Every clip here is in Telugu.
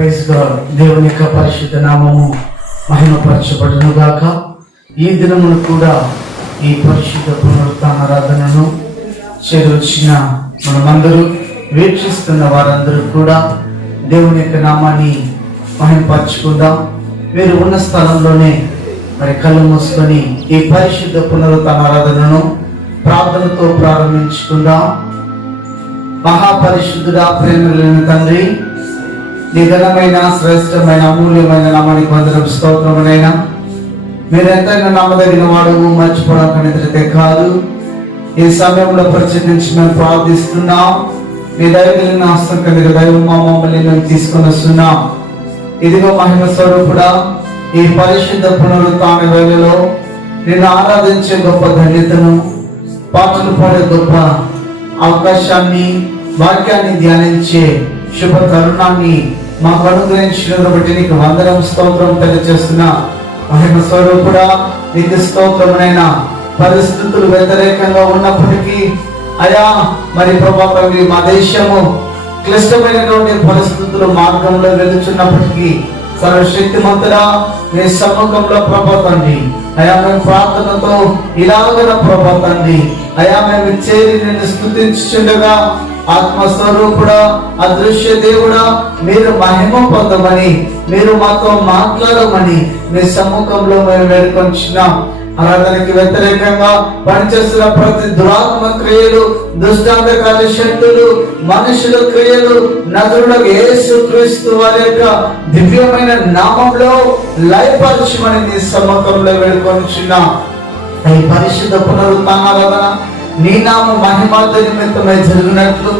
Praise God. దేవుని యొక్క పరిశుద్ధ నామము మహిమపరచబడును గాక. ఈ దినమును కూడా ఈ పరిశుద్ధ పునరుత్థానారాధనను చేరొచ్చిన మనమందరూ, వీక్షిస్తున్న వారందరూ కూడా దేవుని యొక్క నామాన్ని మహిమపరచుకుందాం. మీరు ఉన్న స్థలంలోనే మరి కళ్ళు మూసుకొని ఈ పరిశుద్ధ పునరుత్థానారాధనను ప్రార్థనతో ప్రారంభించుకుందాం. మహాపరిశుద్ధుడా, ప్రేమలేని తండ్రి, నీ ఘనమైన శ్రేష్టమైన అమూల్యమైన నామానికి వందనం, స్తోత్రమునైనా. మీరు ఎంతైనా నమ్మదగిన వాడు, మర్చిపోవడానికి కాదు. ఈ సమయంలో ప్రత్యేకించి మేము ప్రార్థిస్తున్నాం. నీ దైవగిలిన హస్తం కిందకి దైవం మమ్మల్ని మేము తీసుకొని వస్తున్నాం. ఇదిగో మహిమ స్వరూపుడా, ఈ పరిశుద్ధ పునరుత్థాన వేళలో నిన్ను ఆరాధించే గొప్ప ధన్యతను, పాటలు పాడే గొప్ప అవకాశాన్ని, వాక్యాన్ని ధ్యానించే శుభ తరుణాన్ని మాకు అనుగ్రహించినందుకు బట్టి నీకు వందనం, స్తోత్రం తెలియజేస్తున్నా. మహిమ స్వరూపుడా, నీకు స్తోత్రమునైనా. పరిస్థితులు వ్యతిరేకంగా ఉన్నప్పటికీ అయా మరి ప్రభావం మా దేశము క్లిష్టమైనటువంటి పరిస్థితులు మార్గంలో వెళుచున్నప్పటికీ సర్వశక్తిమంతుడా, మీ సమ్ముఖంలో ప్రభాతండి అయా మేము ప్రార్థనతో ఇలాగన ప్రభాతండి అయా మేము చేరి నిన్ను స్తుతించుచుండగా, ఆత్మస్వరూపుడా, అదృశ్య దేవుడా, మీరు మహిమ పొందమని, మీరు మాతో మాట్లాడమని మీ సమ్ముఖంలో మేము వేడుకొంచున్నాం. ఆరాధనకి వ్యతిరేకంగా పనిచేస్తున్న ప్రతి దురాత్మ క్రియలు, దుష్టాంధకార శక్తులు, మనుషుల క్రియలు నజరుడగు యేసు క్రీస్తు వారి యొక్క దివ్యమైన నామంలో లయపరచమని నీ సమ్మతంలో వేడుకొంచున్నాం. ఈ పరిశుద్ధ పునరుత్థానారాధన నీ నామ మహిమార్థ నిమిత్తమై జరిగినట్లు,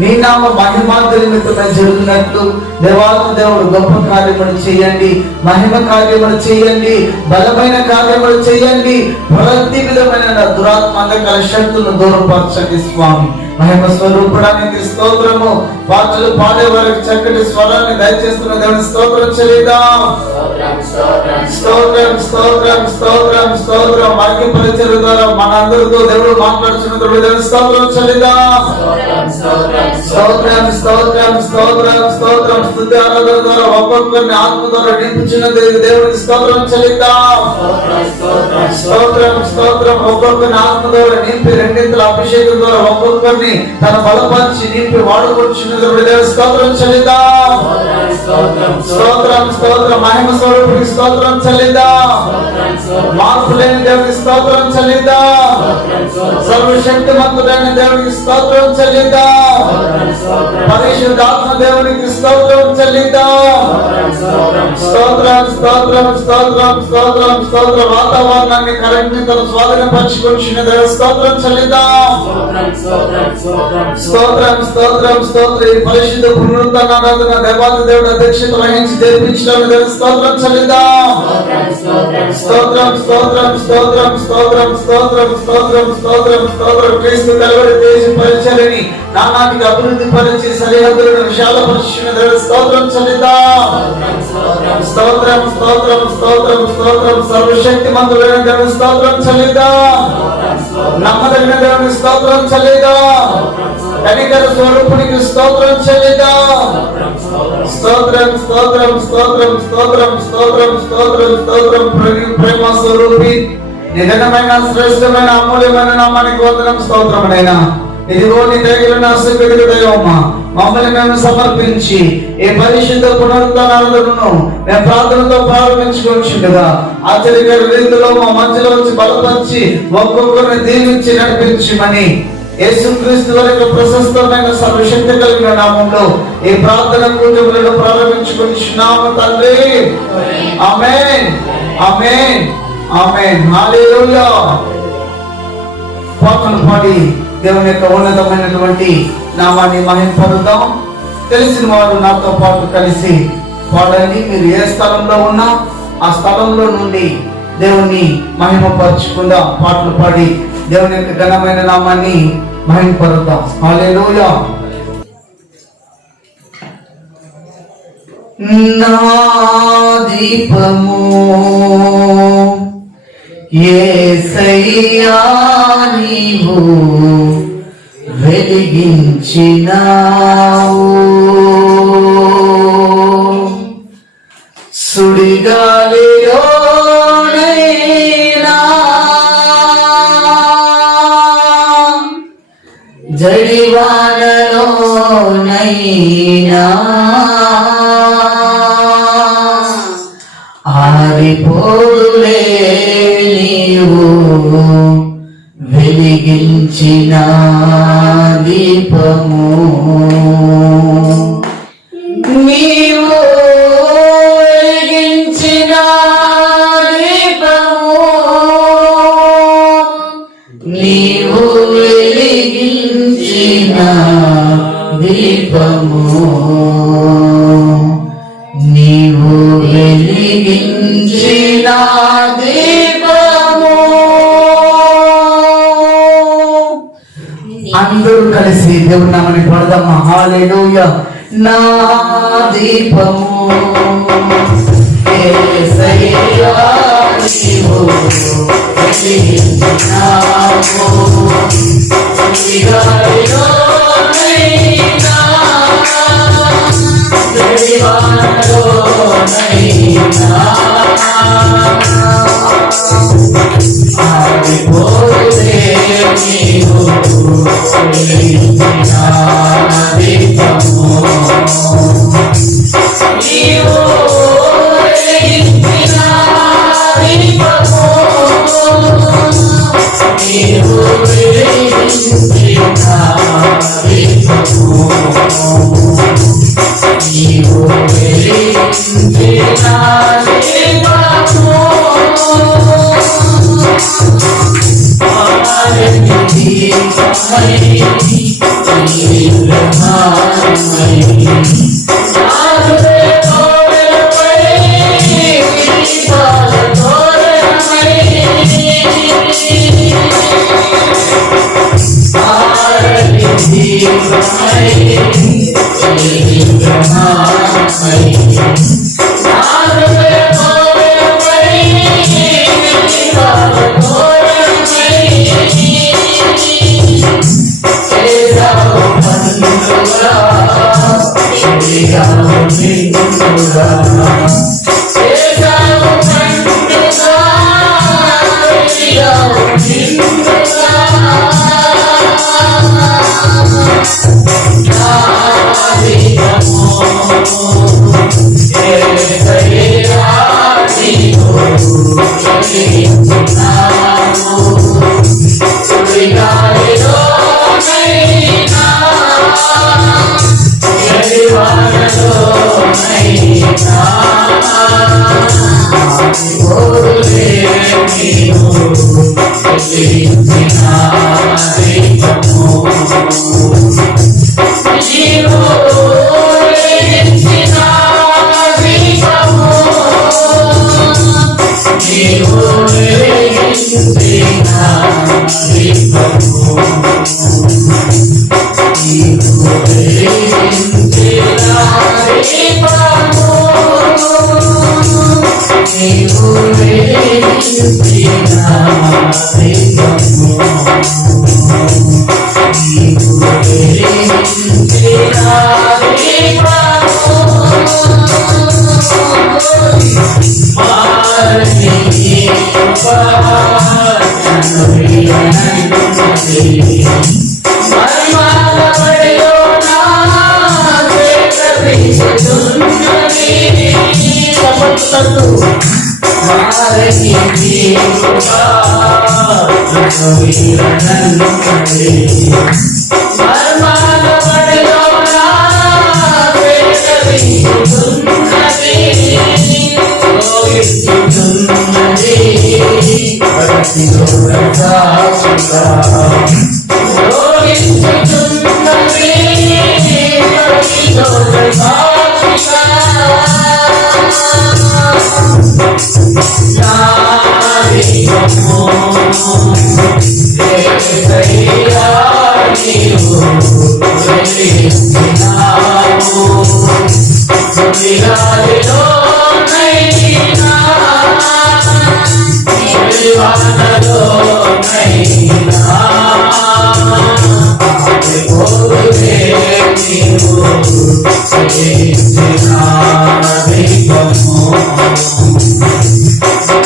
నీ నామ మహిమార్థ నిమిత్తమై జరిగినట్లు దేవాది దేవుడు గొప్ప కార్యములు చేయండి, మహిమ కార్యములు చేయండి, బలమైన కార్యములు చేయండి. ప్రతి విధమైన దురాత్మక శక్తులను దూరపరచండి స్వామి. మహిమ స్వరూపడానికి స్తోత్రము. పాటలు పాడే వారికి చక్కటి స్వరాన్ని దయచేస్తున్న దేవుని స్తోత్రం చెల్లిద్దాం. స్తోత్రం స్తోత్రం స్తోత్రం స్తోత్రం. వాక్య పరిచయం ద్వారా మనందరితో దేవుడు మాట్లాడుతున్న దేవుని స్తోత్రం చెల్లిద్దాం. స్తోత్రం స్తోత్రం స్తోత్రం స్తోత్రం. స్తుతి ఆరాధన ద్వారా ఒక్కొక్కరిని ఆత్మ ద్వారా నింపుచున్న దేవునికి స్తోత్రం చెల్లిద్దాం. స్తోత్రం స్తోత్రం. ఒక్కొక్కరిని ఆత్మ ద్వారా నింపి రెండింతల అభిషేకం ద్వారా ఒక్కొక్కరిని తన బలపరిచి నింపి వాడుకొచ్చిన దేవునికి స్తోత్రం చెల్లిద్దాం. స్తోత్రం స్తోత్రం. మహిమ స్వరూపునికి స్తోత్రం చెల్లిద్దాం. మార్పు లేని దేవునికి స్తోత్రం చెల్లిద్దాం. సర్వశక్తిమంతుడైన దేవునికి స్తోత్రం చెల్లిద్దాం. పరిశుద్ధాత్మ దేవునికి స్తోత్రం చెల్లిద్దాం. స్తోత్రం స్తోత్రం స్తోత్రం స్తోత్రం స్తోత్రం. వాతావరణాన్ని కరెంట్ తన స్వాధీనపరచుకొచ్చిన దేవునికి స్తోత్రం చెల్లిద్దాం. స్తోత్రం స్తోత్రం స్తోత్రం. ఈ పరిశుద్ధ పునరుత్థానారాధన దేవాది దేవుడు అధ్యక్షత వహించి జరిపించడానికి దేవునికి స్తోత్రం చెల్లిద్దాం. స్తోత్రం స్తోత్రం స్తోత్రం స్తోత్రం స్తోత్రం స్తోత్రం స్తోత్రం స్తోత్రం. క్రీస్తు కలువరి దేశ పరిచర్యని నానాటికి అభివృద్ధి పరిచి సరిహద్దులను విశాలపరిచిన దేవునికి స్తోత్రం చెల్లిద్దాం. స్తోత్రం స్తోత్రం స్తోత్రం స్తోత్రం. సర్వశక్తిమంతుడైన దేవునికి స్తోత్రం చెల్లిద్దాం. నమ్మదగిన దేవునికి స్తోత్రం చెల్లిద్దాం. కనికర స్వరూపునికి స్తోత్రం చెల్లిద్దాం. స్తోత్రం స్తోత్రం స్తోత్రం స్తోత్రం స్తోత్రం స్తోత్రం స్తోత్రం. ప్రేమ స్వరూపి, నిజమైన శ్రేష్టమైన అమూల్యమైన నామానికి వందనం, స్తోత్రమునైనా. ఇదిగో నీ దగ్గర ఆశీర్వదిత దైవమా, మమ్మల్ని మేము సమర్పించి ఈ పరిశుద్ధ పునరుత్థానారాధనను మేము ప్రార్థనతో ప్రారంభించుకొచ్చుండగా ఆశ్చర్యకర రీతిలో మా మధ్యలో వచ్చి బలపరిచి ఒక్కొక్కరిని దీవించి నడిపించమని యేసుక్రీస్తు వారి యొక్క ప్రశస్తమైన సర్వశక్తి కలిగిన నామంలో ఈ ప్రార్థన కూటములను ప్రారంభించుకొచ్చున్నాము తండ్రి. ఆమేన్ ఆమేన్ ఆమేన్. హల్లెలూయా. పాటలు పాడి దేవుని యొక్క ఉన్నతమైనటువంటి నామాన్ని మహిమపరుద్దాం. తెలిసిన వారు నాతో పాటు కలిసి పాడండి. మీరు ఏ స్థలంలో ఉన్నా ఆ స్థలంలో నుండి దేవుని మహిమపరచుకుందాం. పాటలు పాడి దేవుని యొక్క ఘనమైన నామాన్ని మహిమపరుద్దాం. హల్లెలూయా. నా దీపము యేసయ్యా నీవు వెలిగించినావు, జడివానలోనైనా ఆరిపోదులే నీవు వెలిగించిన దీపము. నీవు వెలిగించిన దీపము, నీవు వెలిగించిన దీపము, నీవు వెలిగించిన దీపము. అందరూ కలిసి దేవుని నామముని పాడదామా. హల్లెలూయా. నా దీపము యేసయ్యా నీవు వెలిగించినావు. చీకటిలోనైనా జడివానలోనైనా ఆరిపోదులే నీవు వెలిగించిన దీపము. నీవు వెలిగించిన దీపము, నీవు వెలిగించిన దీపము, నీవు వెలిగించిన దీపము.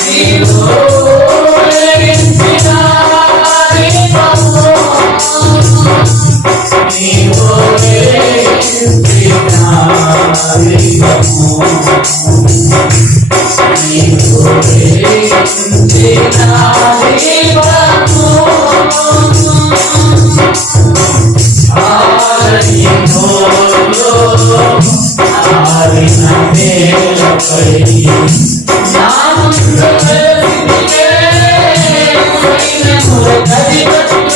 నీవు వెలిగించిన Thank you.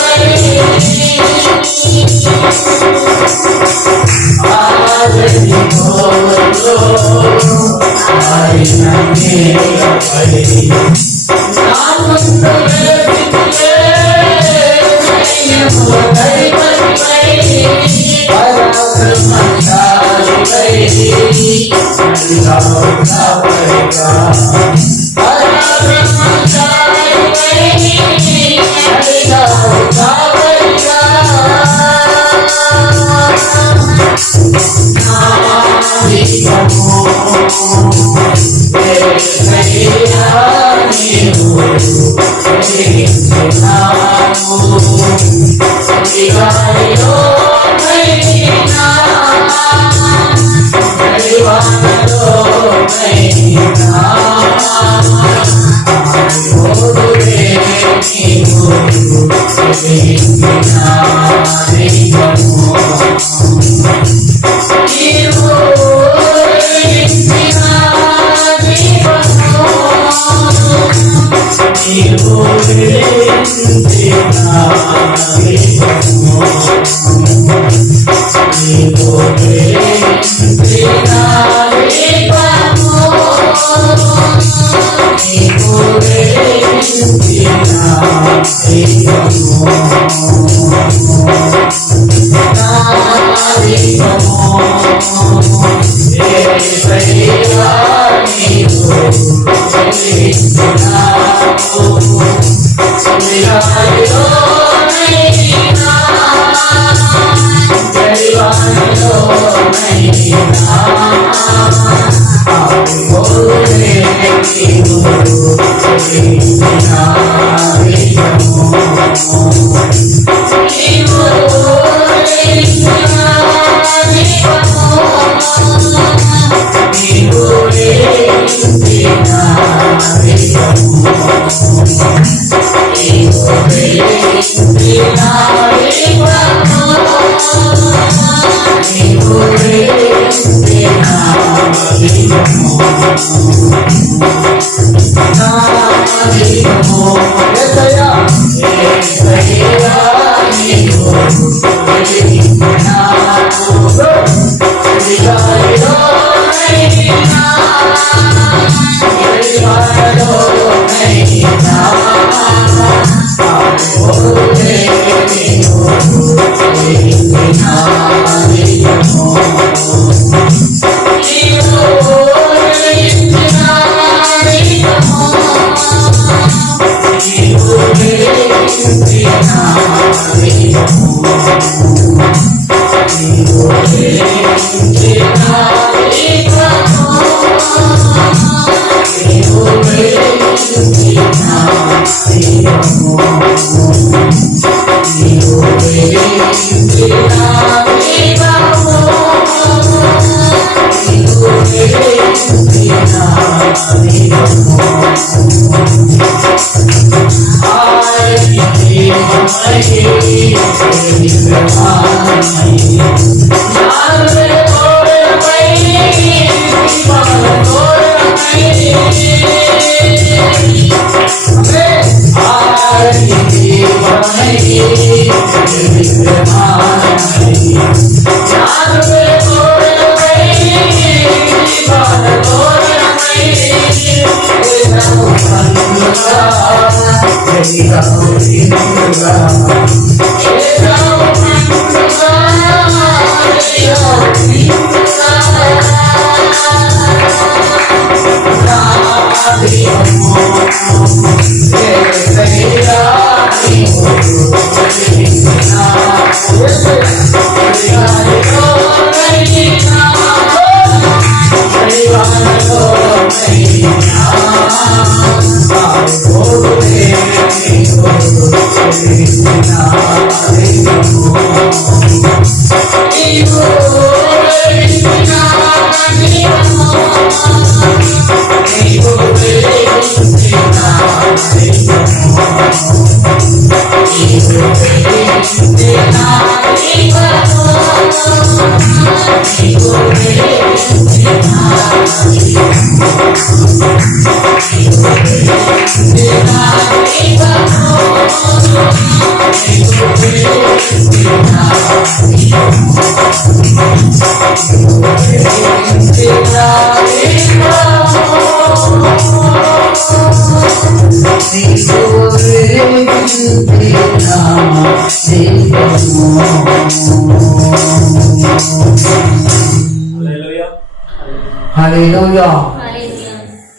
హల్లెలూయా.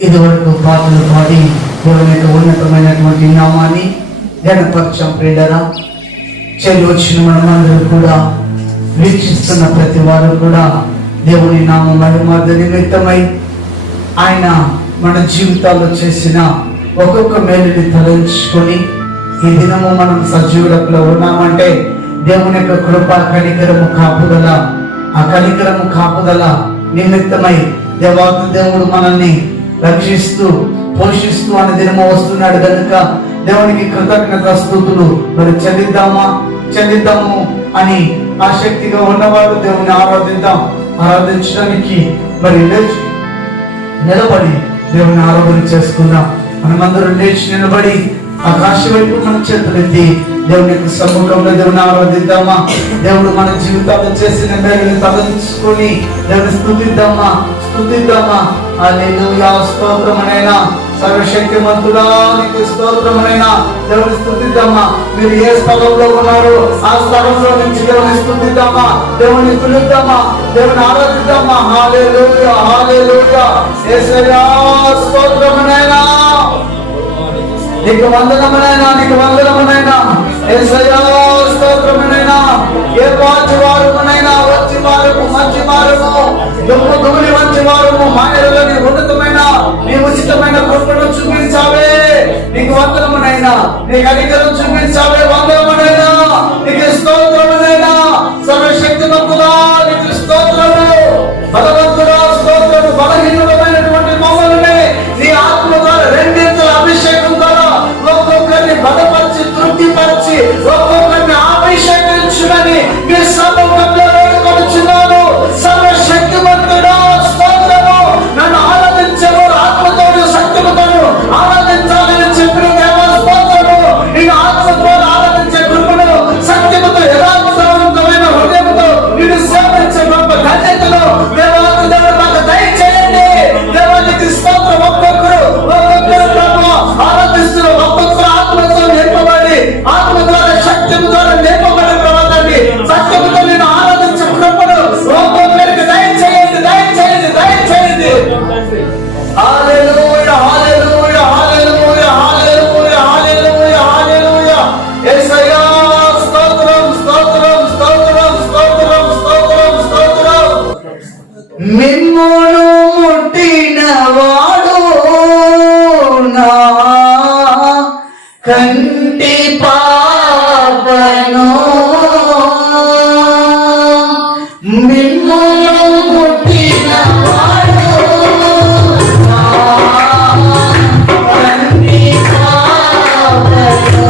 ఇదివరకు పాటలు పాడి దేవుని యొక్క ఉన్నతమైనటువంటి నామాన్ని ఘనపరచం. ప్రియులారా, చెల్లి వచ్చిన మనమందరూ కూడా, వీక్షిస్తున్న ప్రతి వారు కూడా దేవుని నామ మహిమ నిమిత్తమై ఆయన మన జీవితాల్లో చేసిన ఒక్కొక్క మేలుని తలంచుకొని ఈ దినము మనం సజీవులలో ఉన్నామంటే దేవుని యొక్క కృప, కనికరము, కాపుదల, ఆ కనికరము కాపుదల నిమిత్తమై దేవుడు మనల్ని రక్షిస్తూ పోషిస్తూ అనే దినము వస్తున్నాడు కనుక దేవునికి కృతజ్ఞత స్తుతులు మరి చెల్లిద్దాము అని ఆసక్తిగా ఉన్నవాడు దేవుని ఆరాధించడానికి మరి లేచి నిలబడి దేవుని ఆరాధన చేసుకుందాం. మనమందరం లేచి నిలబడి ఆకాశం వైపు మన చేతులెత్తి దేవుని యొక్క సముఖంలో దేవుని ఆరాధిద్దామా. దేవుడు మన జీవితాల్లో చేసిన మేలుని తలంచుకొని దేవుని స్తుతిద్దామా. హల్లెలూయా. స్తోత్రమునైనా సర్వశక్తిమంతుడా నీకు స్తోత్రమునైనా దేవుని స్తుతిద్దామా. మీరు ఏ స్థలంలో ఉన్నారు ఆ స్థలంలో నుంచి దేవుని స్తుతిద్దామా, దేవుని పిలుద్దామా, దేవుని ఆరాధిద్దామా. హల్లెలూయా, హల్లెలూయా. యేసయ్యా స్తోత్రమునైనా నీకు వందనమునైనా, నీకు వందనమునైనా. యేసయ్యా స్తోత్రమునైనా. ఏ పాచి వారమునైనా వచ్చి వారము, మంచి వారము, దుమ్ము ధూళి మంచి వారము, మాయలోని ఉన్నతమైన నీ ఉచితమైన కృపను చూపించావే. నీకు వందనమునైనా, నీకు అధికారం చూపించావే. వందనమునైనా, నీకు స్తోత్రమునైనా. సర్వశక్తిమంతుడా నీకు స్తోత్రము. బలవంతుడా స్తోత్రము. బలహీనమైనటువంటి మమ్మల్ని నీ ఆత్మ ద్వారా రెండింతల అభిషేకం ద్వారా ఒక్కొక్కరిని బలపరిచి, తృప్తిపరిచి, ఒక్కొక్కరిని అభిషేకించుమని మీ సముఖంలో వేడుకొనుచున్నాను. సర్వశక్తిమంతుడా స్తోత్రము. నన్ను ఆరాధించేవారు ఆత్మతోను శక్తితోను ఆరాధించాలని చెప్పిన దేవా స్తోత్రము. నేను ఆత్మ ద్వారా ఆరాధించే కృపను, శక్తితో, యథార్థవంతమైన హృదయంతో నేను సేవించే గొప్ప ధన్యతను దేవుడు నాకు దయచేయండి. దేవానికి స్తోత్రం. ఒక్కొక్కరు ఆరాధిస్తున్న ఒక్కొక్కరు ఆత్మతో నింపబడి, ఆత్మ ద్వారా శక్తి ద్వారా నింపబడి ప్రవర్తండి. సత్యముతో నేను ఆరాధించే కృపను ఒక్కొక్కరికి దయచేయండి, దయచేయండి, దయచేయండి. హల్లెలూయా, హల్లెలూయా, హల్లెలూయా, హల్లెలూయా, హల్లెలూయా, హల్లెలూయా. యేసయ్యా స్తోత్రం, స్తోత్రం, స్తోత్రం, స్తోత్రం, స్తోత్రం, స్తోత్రం. మిమ్మును ముట్టిన వాడు నా కంటి పాపను, మిమ్మును ముట్టిన వాడు నా కంటి పాపను,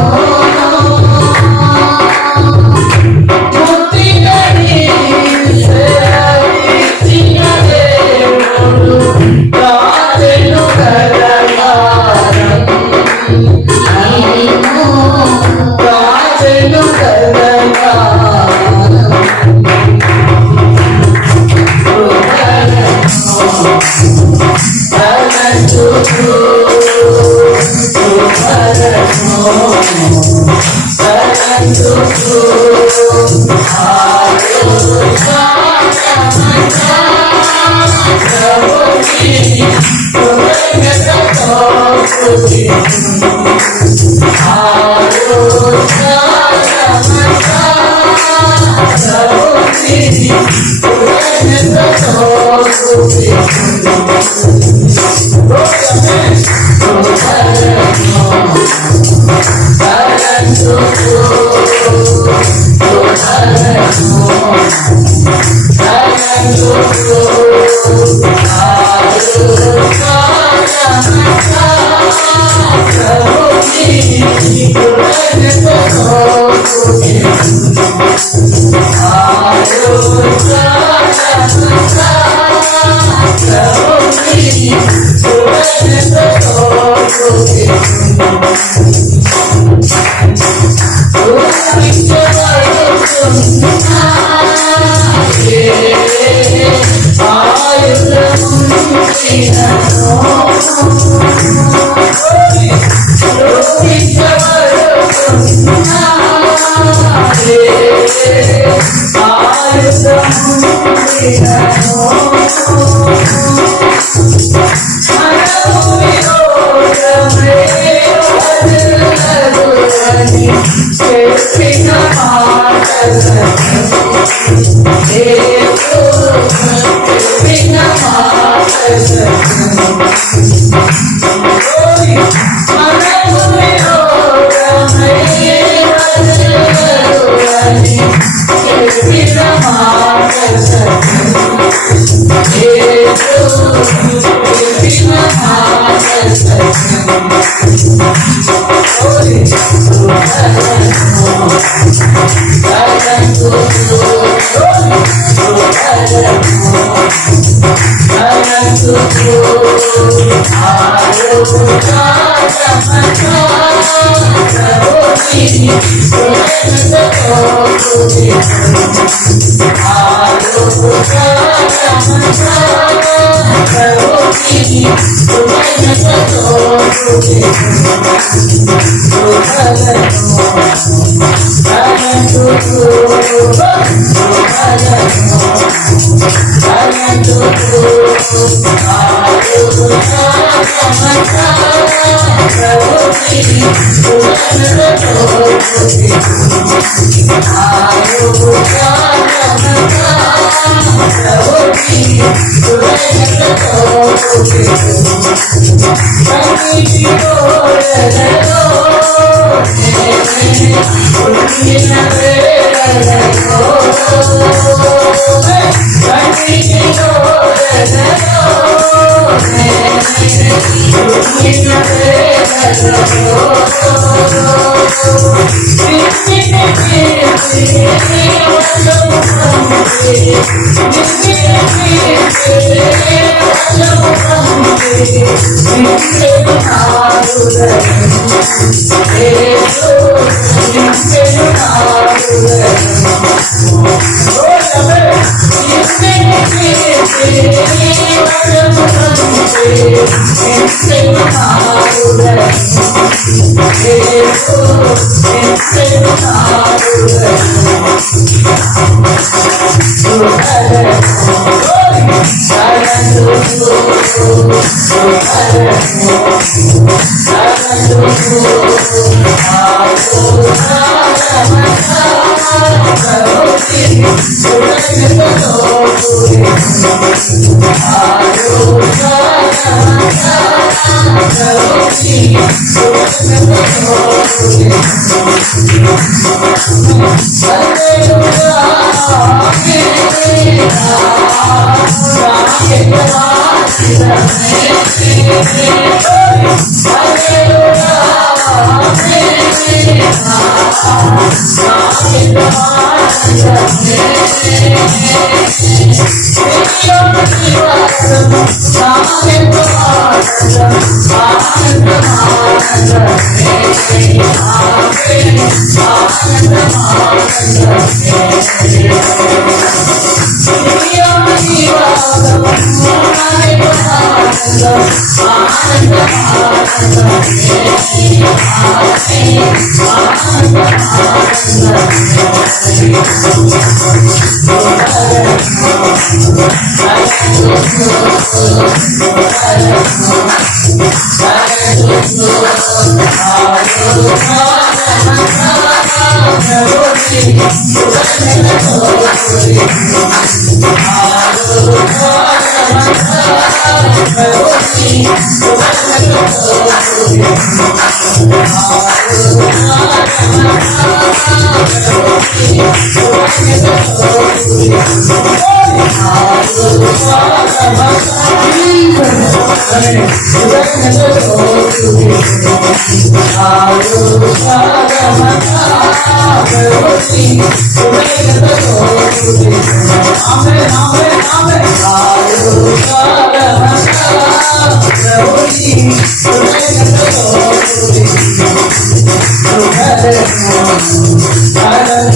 ముట్టినని సేవించిన దేవుడు రాజెను కదలారం, రాజెను కదలారం. Oh,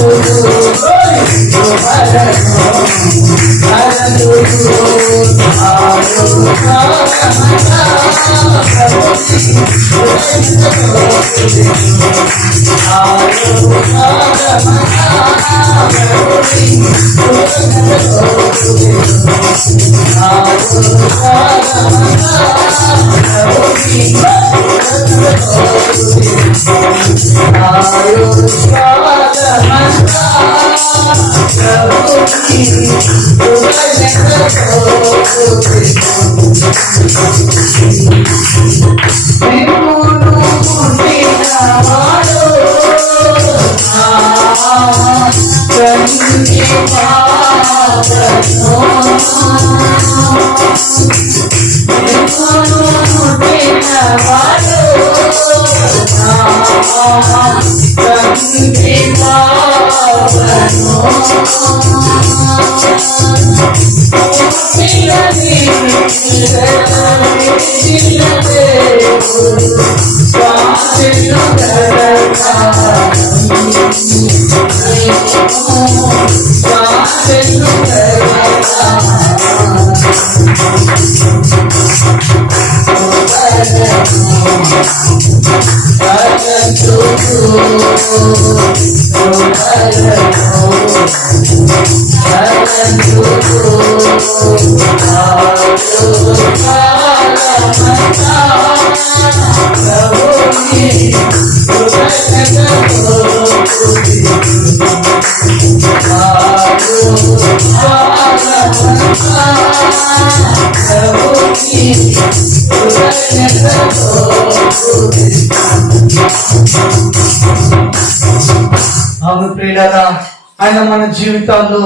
Hallelujah. అవును ప్రియులారా, ఆయన మన జీవితాల్లో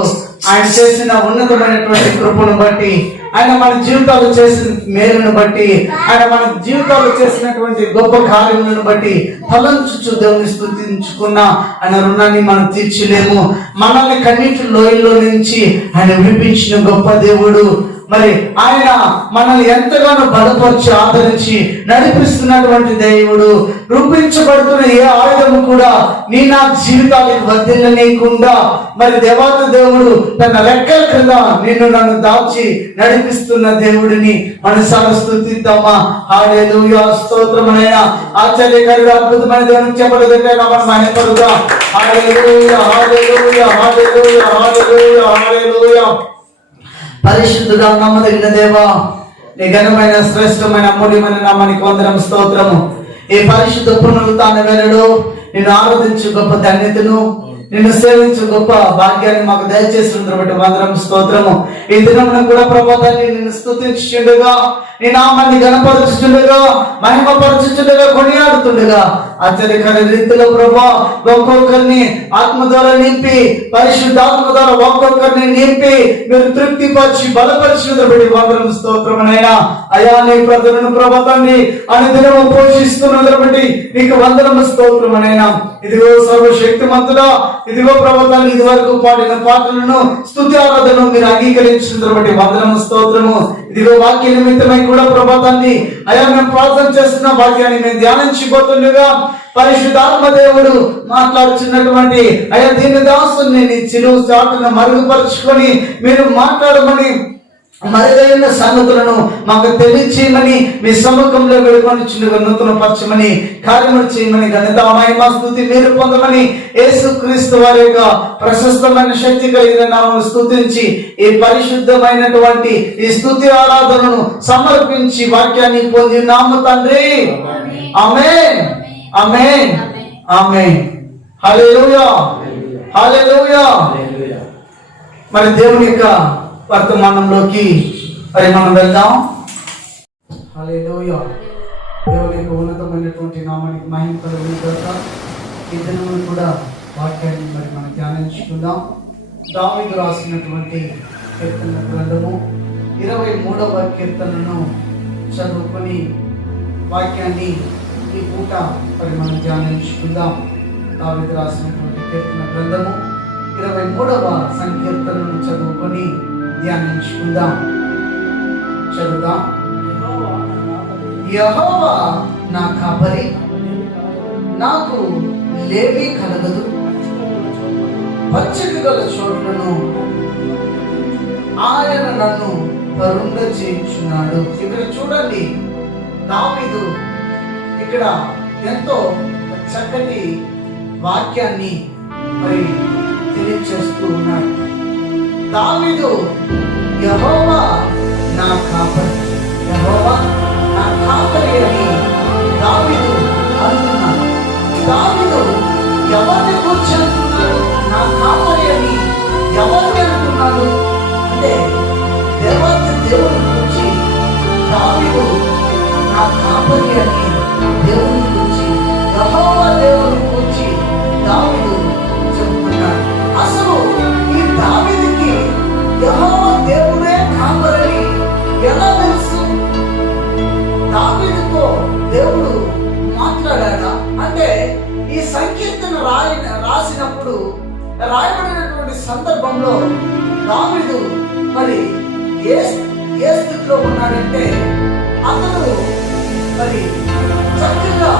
ఆయన చేసిన ఉన్నతమైనటువంటి కృపను బట్టి, ఆయన మన జీవితాలు చేసిన మేలును బట్టి, ఆయన మన జీవితాలు చేసినటువంటి గొప్ప కార్యములను బట్టి ఫలంచుచు దేవుని స్తుతించుకున్న ఆయన రుణాన్ని మనం తీర్చలేము. మనల్ని కన్నీటి లోయల్లో నుంచి ఆయన విడిపించిన గొప్ప దేవుడు. మరి ఆయన మనల్ని ఎంతగానో బలపరిచి ఆదరించి నడిపిస్తున్నటువంటి దేవుడు. రూపించబడుతున్న ఏ ఆయుధము కూడా నీ నా జీవితానికి వర్ధిల్లనీయకుండా మరి దేవత దేవుడు తన రెక్కల క్రింద నిన్ను నన్ను దాచి నడిపిస్తున్న దేవుడిని మనసారా స్తుతిద్దామా. హల్లెలూయా, స్తోత్రమైన ఆశ్చర్యకరుడు అద్భుతమైన దేవునికి చెప్పలేదంటే మనం మహిమపడుదాం. హల్లెలూయా, హల్లెలూయా, హల్లెలూయా, హల్లెలూయా, హల్లెలూయా. పరిశుద్ధుడా, నమ్మదగిన దేవా, నీ ఘనమైన శ్రేష్టమైన అమూల్యమైన నామానికి వందనం, స్తోత్రము. ఈ పరిశుద్ధ పునరుత్థాన వేళలో నిన్ను ఆరాధించు గొప్ప ధన్యతను, నిన్ను సేవించు గొప్ప భాగ్యాన్ని మాకు దయచేస్తున్న బట్టి వందనం, స్తోత్రము. ఈ దినమున కూడా ప్రభువాన్ని నిన్ను స్తుతించుచుండగా, నీ నామాన్ని గణపరచుచుండగా, మహిమపరచుచుండగా, కొనియాడుతుండగా ఆశ్చర్యకర రీతిలో ప్రభా ఒక్కొక్కరిని ఆత్మ ద్వారా నింపి, పరిశుద్ధాత్మ ద్వారా ఒక్కొక్కరిని నింపి మీరు తృప్తిపరిచి బలపరిచిన బట్టి వందనం, స్తోత్రమునైనా. అయా నీ ప్రజలను ప్రభుత్వాన్ని అనుదినము పోషిస్తున్నందును బట్టి నీకు వందనము, స్తోత్రమునైనా. ఇదిగో సర్వశక్తిమంతుడా, ఇదిగో ప్రభుత్వాన్ని ఇది వరకు పాడిన పాటలను స్తుతి ఆరాధనను మీరు అంగీకరించినందును బట్టి వందనము, స్తోత్రము. ఇదిగో వాక్య నిమిత్తమై కూడా ప్రభుత్వాన్ని అయా మేము ప్రార్థన చేస్తున్న వాక్యాన్ని మేము ధ్యానించిపోతుండగా పరిశుద్ధాత్మ దేవుడు మాట్లాడుతున్నటువంటి అయా దీని దాసుని నీ చిలువు చాటును మరుగుపరుచుకొని మీరు మాట్లాడమని మరుగైన సంగతులను మాకు తెలియచేయమని మీ సముఖంలో వేడుకొని చిన్నగా నూతన పరచమని కార్యములు చేయమని ఘనత మహిమ స్తుతి మీరు పొందమని యేసుక్రీస్తు వారి యొక్క ప్రశస్తమైన శక్తి కలిగిన నామమును స్తుతించి ఈ పరిశుద్ధమైనటువంటి ఈ స్తుతి ఆరాధనను సమర్పించి వాక్యాన్ని పొంది నామ తండ్రి. ఆమేన్, ఆమేన్, ఆమేన్. హల్లెలూయా, హల్లెలూయా. మరి దేవుని యొక్క వర్తమానంలోకి మరి మనం వెళ్దాం. హల్లెలూయా. దేవుని యొక్క ఉన్నతమైనటువంటి నామానికి మహిమ కలుగును గాక. ఈ దినమును కూడా వాక్యాన్ని మరి మనం ధ్యానించుకుందాం. దావీదు రాసినటువంటి కీర్తన గ్రంథము 23వ కీర్తనను చదువుకొని వాక్యాన్ని ఈ పూట మరి మనం ధ్యానించుకుందాం. దావీదు రాసినటువంటి కీర్తన గ్రంథము 23వ సంకీర్తనను చదువుకొని ధ్యానించుకుందాం. చదువుదాం. యెహోవా నా కాపరి, నాకు లేమి కలగదు. పచ్చిక గల చోట్లను ఆయన నన్ను పరుండ చేయించున్నాడు. ఇక్కడ చూడండి, దావీదు ఇక్కడ ఎంతో చక్కటి వాక్యాన్ని మరి తెలియచేస్తూ ఉన్నాడు. దావీదు యెహోవా నా కాపరి, యెహోవా నా కాపరి అని దావీదు అంటున్నాడు. దావీదు ఎవరిని గురించి అంటున్నాడు? నా కాపరి అని ఎవరిని అంటున్నాడు అంటే దేవాది దేవుని గురించి దావీదు నా కాపరి అని దేవుని గురించి, యెహోవా దేవుని గురించి దావీదు చెప్తున్నాడు. అసలు ఈ దావీదుకి యెహోవా దేవుడే కాపరని ఎలా తెలుసు? దావీదుతో దేవుడు మాట్లాడాడా అంటే ఈ సంకీర్తన రాసినప్పుడు రాయబడినటువంటి సందర్భంలో దావీదు మరి ఏ స్థితిలో ఉన్నాడంటే అతను మరి చక్కగా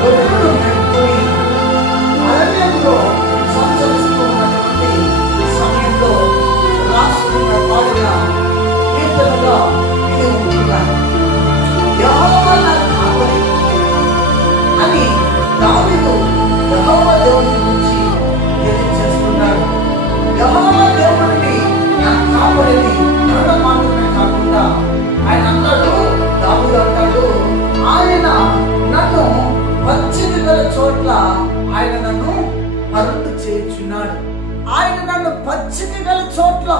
గొర్రెలను మేపుకొని అరణ్యంలో సంచరిస్తూ ఉన్నటువంటి సమయంలో రాసుకున్న పాడిన కీర్తనగా ఇది ఉంటున్నాను. యెహోవా నా కాపరి అని దావీదు యెహోవా దేవుని గురించి తెలియజేస్తున్నాడు. యెహోవా దేవుడిని నా కాపరిని అనడం మాత్రమే కాకుండా ఆయన అంటాడు, దావీదు అంటాడు, ఆయన నన్ను పచ్చిక గల చోట్ల ఆయన నన్ను పరుండు చేయుచున్నాడు. ఆయన నన్ను పచ్చిక గల చోట్ల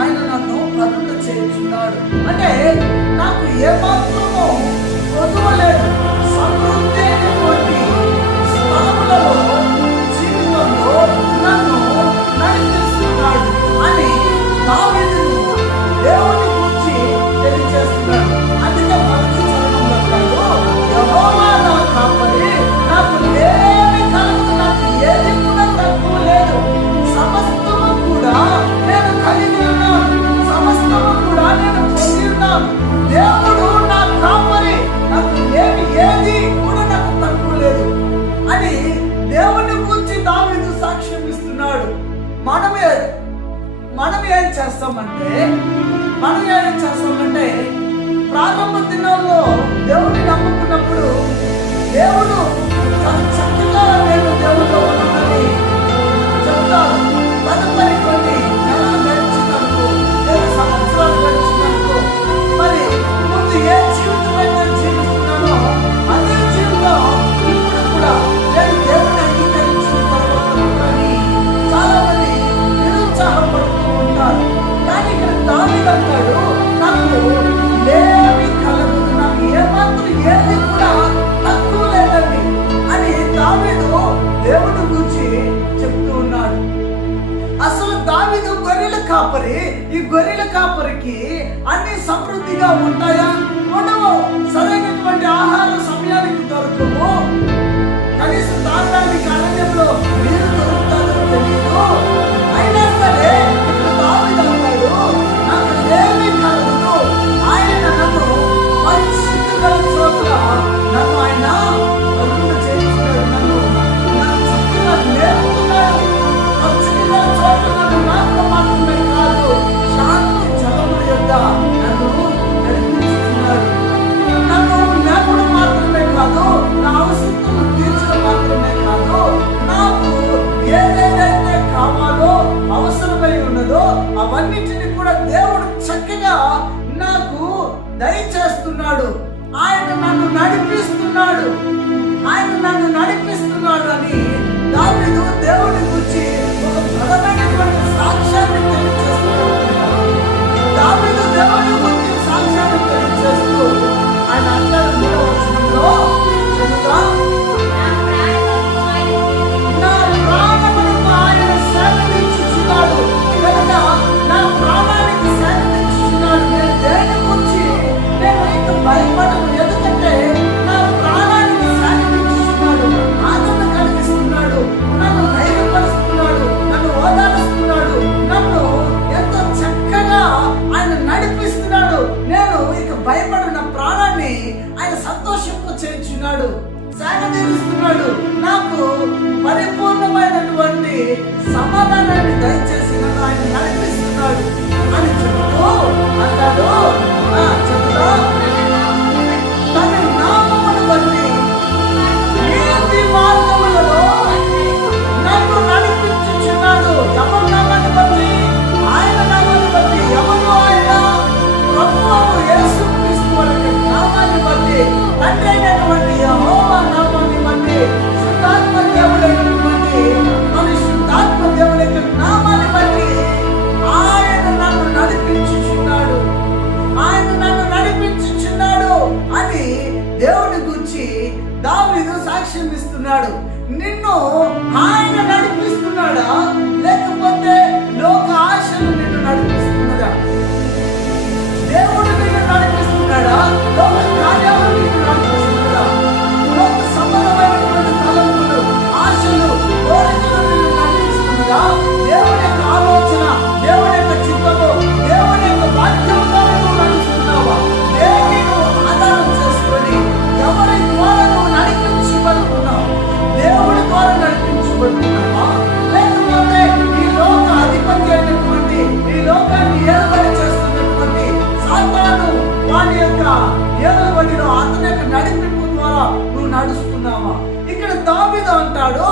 ఆయన నన్ను పరుండు చేయుచున్నాడు. అంటే నాకు ఏమాత్రమో కొదువలేదు, సమృద్ధి అయినటువంటి స్థలములలో జీవితంలో నన్ను నడిపిస్తున్నాడు అని దావీదును దేవుని గురించి తెలియజేస్తున్నాడు. అందుకే భక్తి చరణం అంటాడు, యెహోవా నా కాపరి, నాకు ఏమి కలుగు, నాకు ఏది కూడా తక్కువ లేదు, సమస్తము కూడా నేను కలిగి ఉన్నాను, సమస్తము కూడా నేను పొంది ఉన్నాను. దేవుడు నా కాపరి, నాకు ఏది కూడా నాకు తక్కువ లేదు అని దేవుని గురించి దావీదు సాక్ష్యం ఇస్తున్నాడు. మనం ఏం చేస్తామంటే ప్రారంభ దినాల్లో దేవుడిని నమ్ముకున్నప్పుడు దేవుడు చక్కగా నేను దేవుడిలో ఉన్నానని చెప్తాను. తదుపరి కొన్ని నెలలు గడిచినందుకు, 7 సంవత్సరాలు గడిచినందుకు, మరి ముందు ఏ జీవితం అయితే జీవిస్తున్నానో అదే జీవితం ఇప్పుడు కూడా నేను దేవుని అంగీకరించిన తర్వాత కానీ చాలా మంది నిరుత్సాహపడుతూ ఉంటారు. కానీ ఇక్కడ దావీదు అంటాడు, నాకు ఏమి కలగదు, నాకు ఏమాత్రం ఏది కూడా తక్కువ లేదండి అని దావీదు దేవుని గురించి చెప్తూ ఉన్నాడు. అసలు దావీదు గొర్రెల కాపరి. ఈ గొర్రెల కాపరికి అన్ని సమృద్ధిగా ఉంటాయా? ఉండవు. సరైనటువంటి ఆహార సమయానికి దొరకవు. కనీసం తాగడానికి అరణ్యంలో నీరు దొరుకుతాదో తెలియదు. అయినా సరే ఇక్కడ దావీదు అంటాడు, నాకు ఏమీ కలగదు, ఆయన నన్ను పరిశుద్ధ గల చోట్ల నన్ను ఆయన పరుండు చేయించున్నాడు, నన్ను చక్కగా నేర్పుతున్నాడు. పరిశుద్ధ గల చోట్ల నన్ను నాకు మాత్రమే కాదు, శాంతి జలముల యొద్ద నన్ను నడిపిస్తున్నాడు. నన్ను నేర్పడం మాత్రమే కాదు, నా అవసరతను తీర్చడం మాత్రమే కాదు, నాకు ఏదైతే కావాలో అవసరమై ఉన్నదో అవన్నిటిని కూడా దేవుడు చక్కగా నాకు దయచేస్తున్నాడు. ఆయన నన్ను నడిపిస్తున్నాడు అని దావీదు దేవుని గురించి ఒక బలమైనటువంటి సాక్ష్యాన్ని తెలియజేస్తున్నాడు. దావీదు దేవుని గురించి సాక్ష్యాన్ని తెలియజేస్తూ ఆయన అంటాడు 3వ వచనంలో, చెబుతా, నా ప్రాణమునకు ఆయన సేవనిచ్చుచున్నాడు కనుక నా ప్రాణానికి సేవనిచ్చుచున్నాడు. నేను దేని గురించి నేను ఇక భయపడను, ఎందుకంటే నా ప్రాణానికి సేవనిచ్చుచున్నాడు, ఆనందం కలిగిస్తున్నాడు, నన్ను ధైర్యపరుస్తున్నాడు, నన్ను ఓదారుస్తున్నాడు, నన్ను ఎంతో చక్కగా ఆయన నడిపిస్తున్నాడు. నేను ఇక భయపడిన ప్రాణాన్ని ఆయన సంతోషంతో చేయించున్నాడు, సేవ తీరుస్తున్నాడు, నాకు పరిపూర్ణమైనటువంటి సమాధానాన్ని దయచేసి నన్ను ఆయన నడిపిస్తున్నాడు అని చెబుతూ అంటాడు, చెబుతా, తన నామం నడిపిస్తున్నాడు. నిన్ను ఆయన నడిపిస్తున్నాడా, లేకపోతే లోక ఆశలు నిన్ను నడిపిస్తున్నదా? దేవుడు నిన్ను నడిపిస్తున్నాడా, లోక కార్యాలు నిన్ను నడిపిస్తున్నాడా? లోక సంబంధమైనటువంటి తలంపులు, ఆశలు, కోరికలు నిన్ను నడిపిస్తున్నదా? దేవుని యొక్క ఆలోచన, దేవుని యొక్క చిత్తము, దేవుని యొక్క బాధ్యతగా నువ్వు నడుస్తున్నావా? దేన్ని నువ్వు ఆధారం చేసుకొని ఎవరి ద్వారా నువ్వు నడిపించబడుతున్నావు? దేవుడి ద్వారా నడిపించబడుతున్నావా, లేకపోతే ఈ లోక అధిపతి అయినటువంటి, ఈ లోకాన్ని ఏలుబడి చేస్తున్నటువంటి సాతాను వాని యొక్క ఏలుబడిలో అతని యొక్క నడిపింపు ద్వారా నువ్వు నడుస్తున్నావా? ఇక్కడ దావీదు అంటాడు,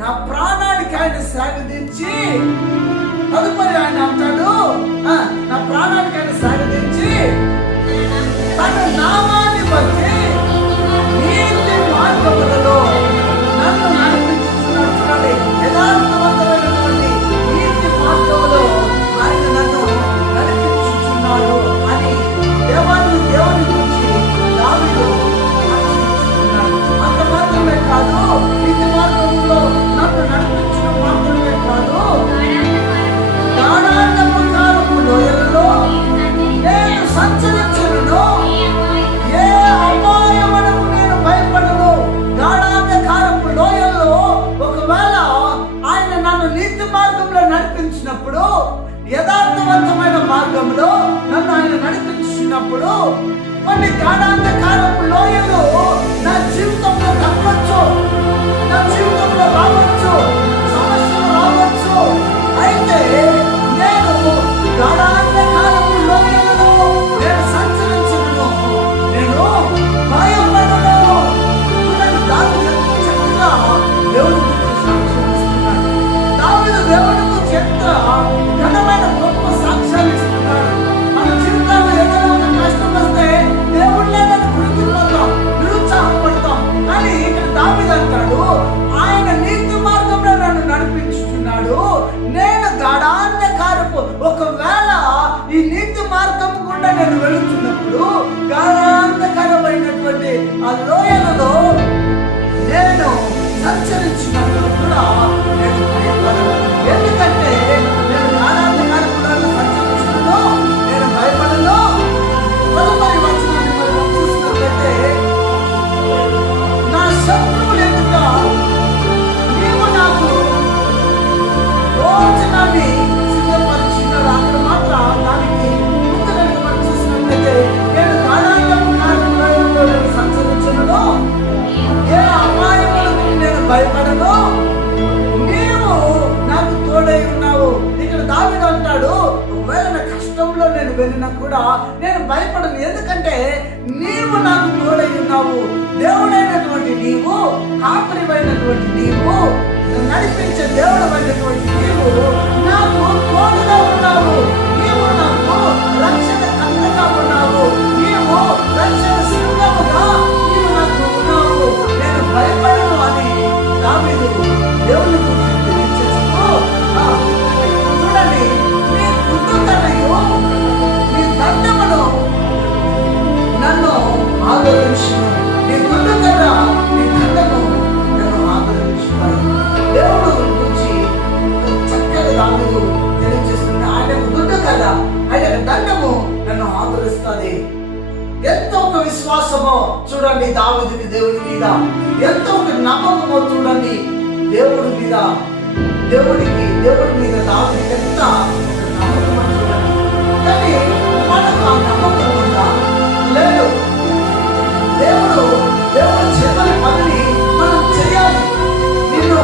నా ప్రాణానికి ఆయన సాగదీర్చి, తదుపరి ఆయన అంటాడు, నా ప్రాణానికి ఆయన సాగదీర్చి తన నామాన్ని బట్టి నీతి మార్గములలో నన్ను నడిపించుతున్నాడు. చూడండి, యథార్థవంతమైనటువంటి నీతి మార్గములో ఆయన నన్ను నడిపించుచున్నాడు అని దేవుని గురించి దావీదు సాక్షిస్తున్నాడు. అంత మాత్రమే కాదు, నీతి మార్గంలో నన్ను నడిపించడం మాత్రమే కాదు, గాఢాంధపు కాలపు లోయలలో నేను సంచరించును, ఏ అపాయమునకు నేను భయపడను. గాఢాంధకారపు లోయల్లో ఒకవేళ ఆయన నన్ను నీతి మార్గంలో నడిపించినప్పుడు, యథార్థవంతమైన మార్గంలో నన్ను ఆయన నడిపించినప్పుడు, కొన్ని గాఢాంధకారపు లోయలు నా జీవితంలో కనవచ్చు, నా జీవితంలో రావచ్చు, సమస్యలు రావచ్చు. అయితే నేను గాఢాంధకారపు లోయలలో నేను సంచరించును, నేను భయపడను. దావీదు చక్కగా దేవుని గురించి సాక్ష్యం ఇస్తున్నాడు. దావీదు దేవుని గురించి ఎంత ఘనమైన గొప్ప సాక్ష్యాలు ఇస్తున్నాడు. మన జీవితాల్లో ఏదైనా ఒక కష్టం వస్తే దేవుళ్ళే నన్ను కృంగిపోతాం, నిరుత్సాహపడతాం. కానీ ఇక్కడ దావీదు అంటాడు, ఆయన నీతి మార్గంలో నన్ను నడిపించుతున్నాడు. నేను గాఢాంధకారపు, ఒకవేళ ఈ నీతి మార్గం గుండా నేను వెళుతున్నప్పుడు గాఢాంధకారమైనటువంటి ఆ లోయలలో నేను సంచరించినప్పుడు కూడా నేను భయపడను. ఎందుకంటే నేను గాఢాంధకారపులో సంచరించును, నేను భయపడను. తదుపరి వచనాన్ని మనం చూసినట్లయితే, నా శత్రువులు ఎదుట నీవు నాకు భోజనాన్ని సిద్ధపరిచినాడు. అక్కడ మాత్రం దానికి ముందు మనం చూసినట్లయితే, నేను గాఢాంధకారపులో నేను సంచరించును, ఏ అపాయములకు నేను భయపడను, నీవు నాకు తోడై ఉన్నావు. ఇక్కడ దావీదు అంటాడు, ఒకవేళ నా కష్టంలో నేను వెళ్ళినా కూడా నేను భయపడను, ఎందుకంటే నీవు నాకు తోడై ఉన్నావు. దేవుడైనటువంటి నీవు, కాపరివైనటువంటి నీవు, నడిపించే దేవుడమైనటువంటి నీవు నాకు తోడుగా ఉన్నావు. నీవు నాకు రక్షణ కర్తగా ఉన్నావు. నీవు రక్షణ సింహముగా నీవు నాకు ఉన్నావు. నేను భయపడను అని దావీదు దేవుని గురించి తెలియజేస్తూ, చూడండి, నీ కుటుంబము నీ దండమును నన్ను ఆదరించును. నీ కుటుంబ నీ దండము నన్ను ఆదరించుతాను. దేవుడు గురించి చక్కగా దావీదు తెలియజేస్తుంది. ఆయన దుడ్డు కదా, ఆయన దండము నన్ను ఆదరిస్తుంది. ఎంతో ఒక విశ్వాసమో చూడండి దావీదుకి దేవుని మీద, ఎంతో ఒక నమ్మకమో చూడండి దేవుడి మీద. దేవుడి మీద దావీదుకి ఎంత నమ్మకమో చూడండి. కానీ మనకు ఆ నమ్మకం ఉందా? లేదు. దేవుడు చెప్పని పనిని మనం చేయాలి. నిన్ను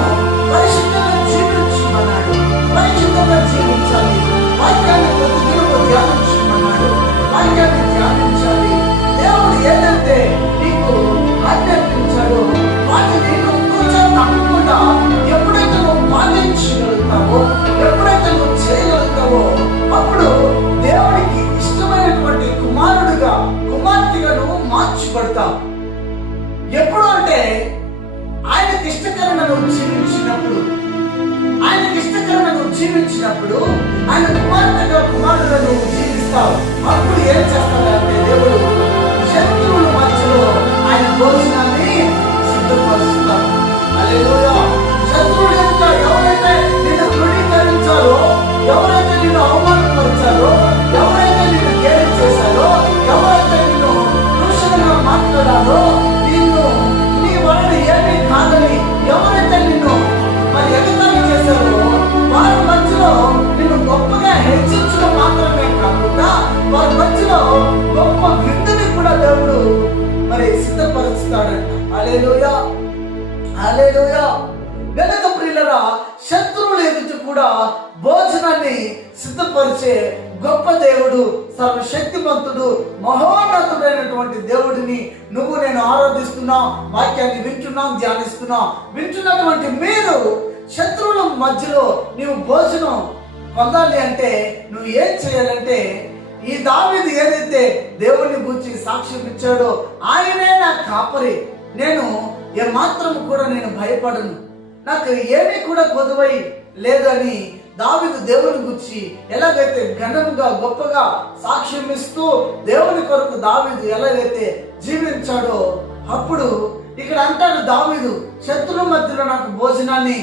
పరిశుద్ధంగా జీవించమన్నాడు, పరిశుద్ధంగా జీవించాలి. వాక్యాన్ని ప్రతిదినము ధ్యానించమన్నాడు, వాక్యాన్ని ధ్యానించాలి. దేవుడు ఏదైతే నీకు ఆజ్ఞాపించాడో వాటిని నువ్వు కూర్చో తప్పకుండా ఎప్పుడైతే నువ్వు పాటించగలుగుతావో, ఎప్పుడైతే నువ్వు చేయగలుగుతావో, అప్పుడు దేవుడికి ఇష్టమైనటువంటి కుమార్తెగా నువ్వు మార్చబడతావు. ఎప్పుడు అంటే ఆయనకి ఇష్టకరంగా నువ్వు జీవించినప్పుడు, ఆయన కుమారుడుగా నువ్వు జీవిస్తావు. అప్పుడు ఏం చేస్తాడంటే దేవుడు శత్రువుల మధ్యలో ఆయన భోజనాన్ని సిద్ధపరుస్తాడు. హల్లెలూయా. గనుక ప్రియులరా, శత్రువుల ఎదుట కూడా భోజనాన్ని సిద్ధపరిచే గొప్ప దేవుడు, సర్వశక్తిమంతుడు, మహోన్నతుడైనటువంటి దేవుడిని నువ్వు నేను ఆరాధిస్తున్నాం, వాక్యాన్ని వింటున్నాం, ధ్యానిస్తున్నాం. వింటున్నటువంటి మీరు శత్రువుల మధ్యలో నీవు భోజనం పొందాలి అంటే నువ్వు ఏం చేయాలంటే, ఈ దావీదు ఏదైతే దేవుని గురించి సాక్ష్యం ఇచ్చాడో, ఆయనే నా కాపరి, నేను ఏమాత్రం కూడా నేను భయపడను, నాకు ఏమీ కూడా కొదువై లేదని దావీదు దేవుని గురించి ఎలాగైతే ఘనంగా గొప్పగా సాక్ష్యం ఇస్తూ దేవుని కొరకు దావీదు ఎలాగైతే జీవించాడో, అప్పుడు ఇక్కడ అంటాడు దావీదు, శత్రుల మధ్యలో నాకు భోజనాన్ని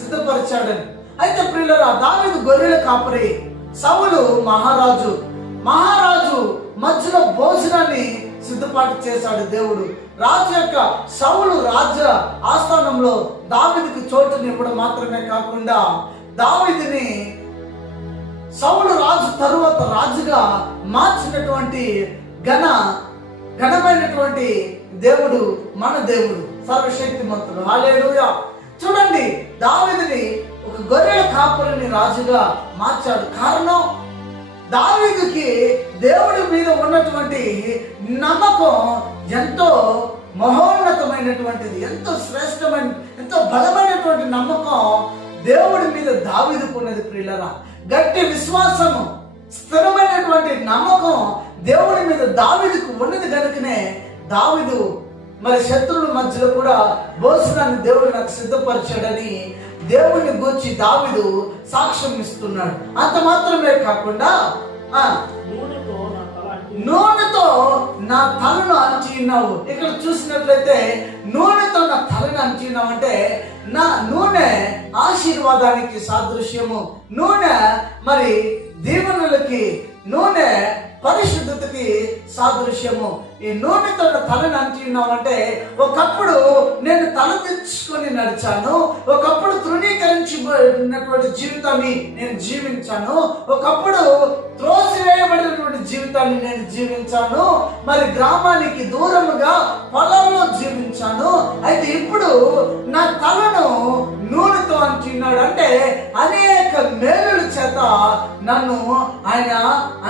సిద్ధపరిచాడని. అయితే ప్రియులరా, దావీదు గొర్రెల కాపరి, సౌలు మహారాజు మధ్యలో భోజనాన్ని సిద్ధపాటు చేశాడు దేవుడు. రాజు యొక్క సౌలు రాజ్య ఆస్థానంలో దావీదుకు చోటుని ఇవ్వడం మాత్రమే కాకుండా, దావీదుని సౌలు రాజు తరువాత రాజుగా మార్చినటువంటి ఘనమైనటువంటి దేవుడు మన దేవుడు, సర్వశక్తిమంతుడు. హల్లెలూయా. చూడండి, దావీదుని ఒక గొర్రెల కాపరిని రాజుగా మార్చాడు. కారణం, దావీదుకి దేవుడి మీద ఉన్నటువంటి నమ్మకం ఎంతో మహోన్నతమైనటువంటిది, ఎంతో శ్రేష్టమైన, ఎంతో బలమైనటువంటి నమ్మకం దేవుడి మీద దావీదుకు ఉన్నది. ప్రియులరా, గట్టి విశ్వాసము, స్థిరమైనటువంటి నమ్మకం దేవుడి మీద దావీదుకు ఉన్నది కనుకనే దావీదు మరి శత్రువుల మధ్యలో కూడా భోజనాన్ని దేవుడు నాకు సిద్ధపరిచాడని దేవుని గూర్చి దావీదు సాక్ష్యం ఇస్తున్నాడు. అంత మాత్రమే కాకుండా నూనెతో నా తలను అంచిన్నావు. ఇక్కడ చూసినట్లయితే నూనెతో నా తలను అంచిన్నావు అంటే, నా నూనె ఆశీర్వాదానికి సాదృశ్యము, నూనె మరి దీవెనలకి, నూనె పరిశుద్ధతకి సాదృశ్యము. ఈ నూనెతో తలని అంటున్నామంటే, ఒకప్పుడు నేను తల తెచ్చుకొని నడిచాను, ఒకప్పుడు తృణీకరించినటువంటి జీవితాన్ని నేను జీవించాను, ఒకప్పుడు త్రోసివేయబడినటువంటి జీవితాన్ని నేను జీవించాను, మరి గ్రామానికి దూరముగా పొలంలో జీవించాను. అయితే ఇప్పుడు నా తలను నూనెతో అంటున్నాడు అంటే, అనేక మేలుల చేత నన్ను ఆయన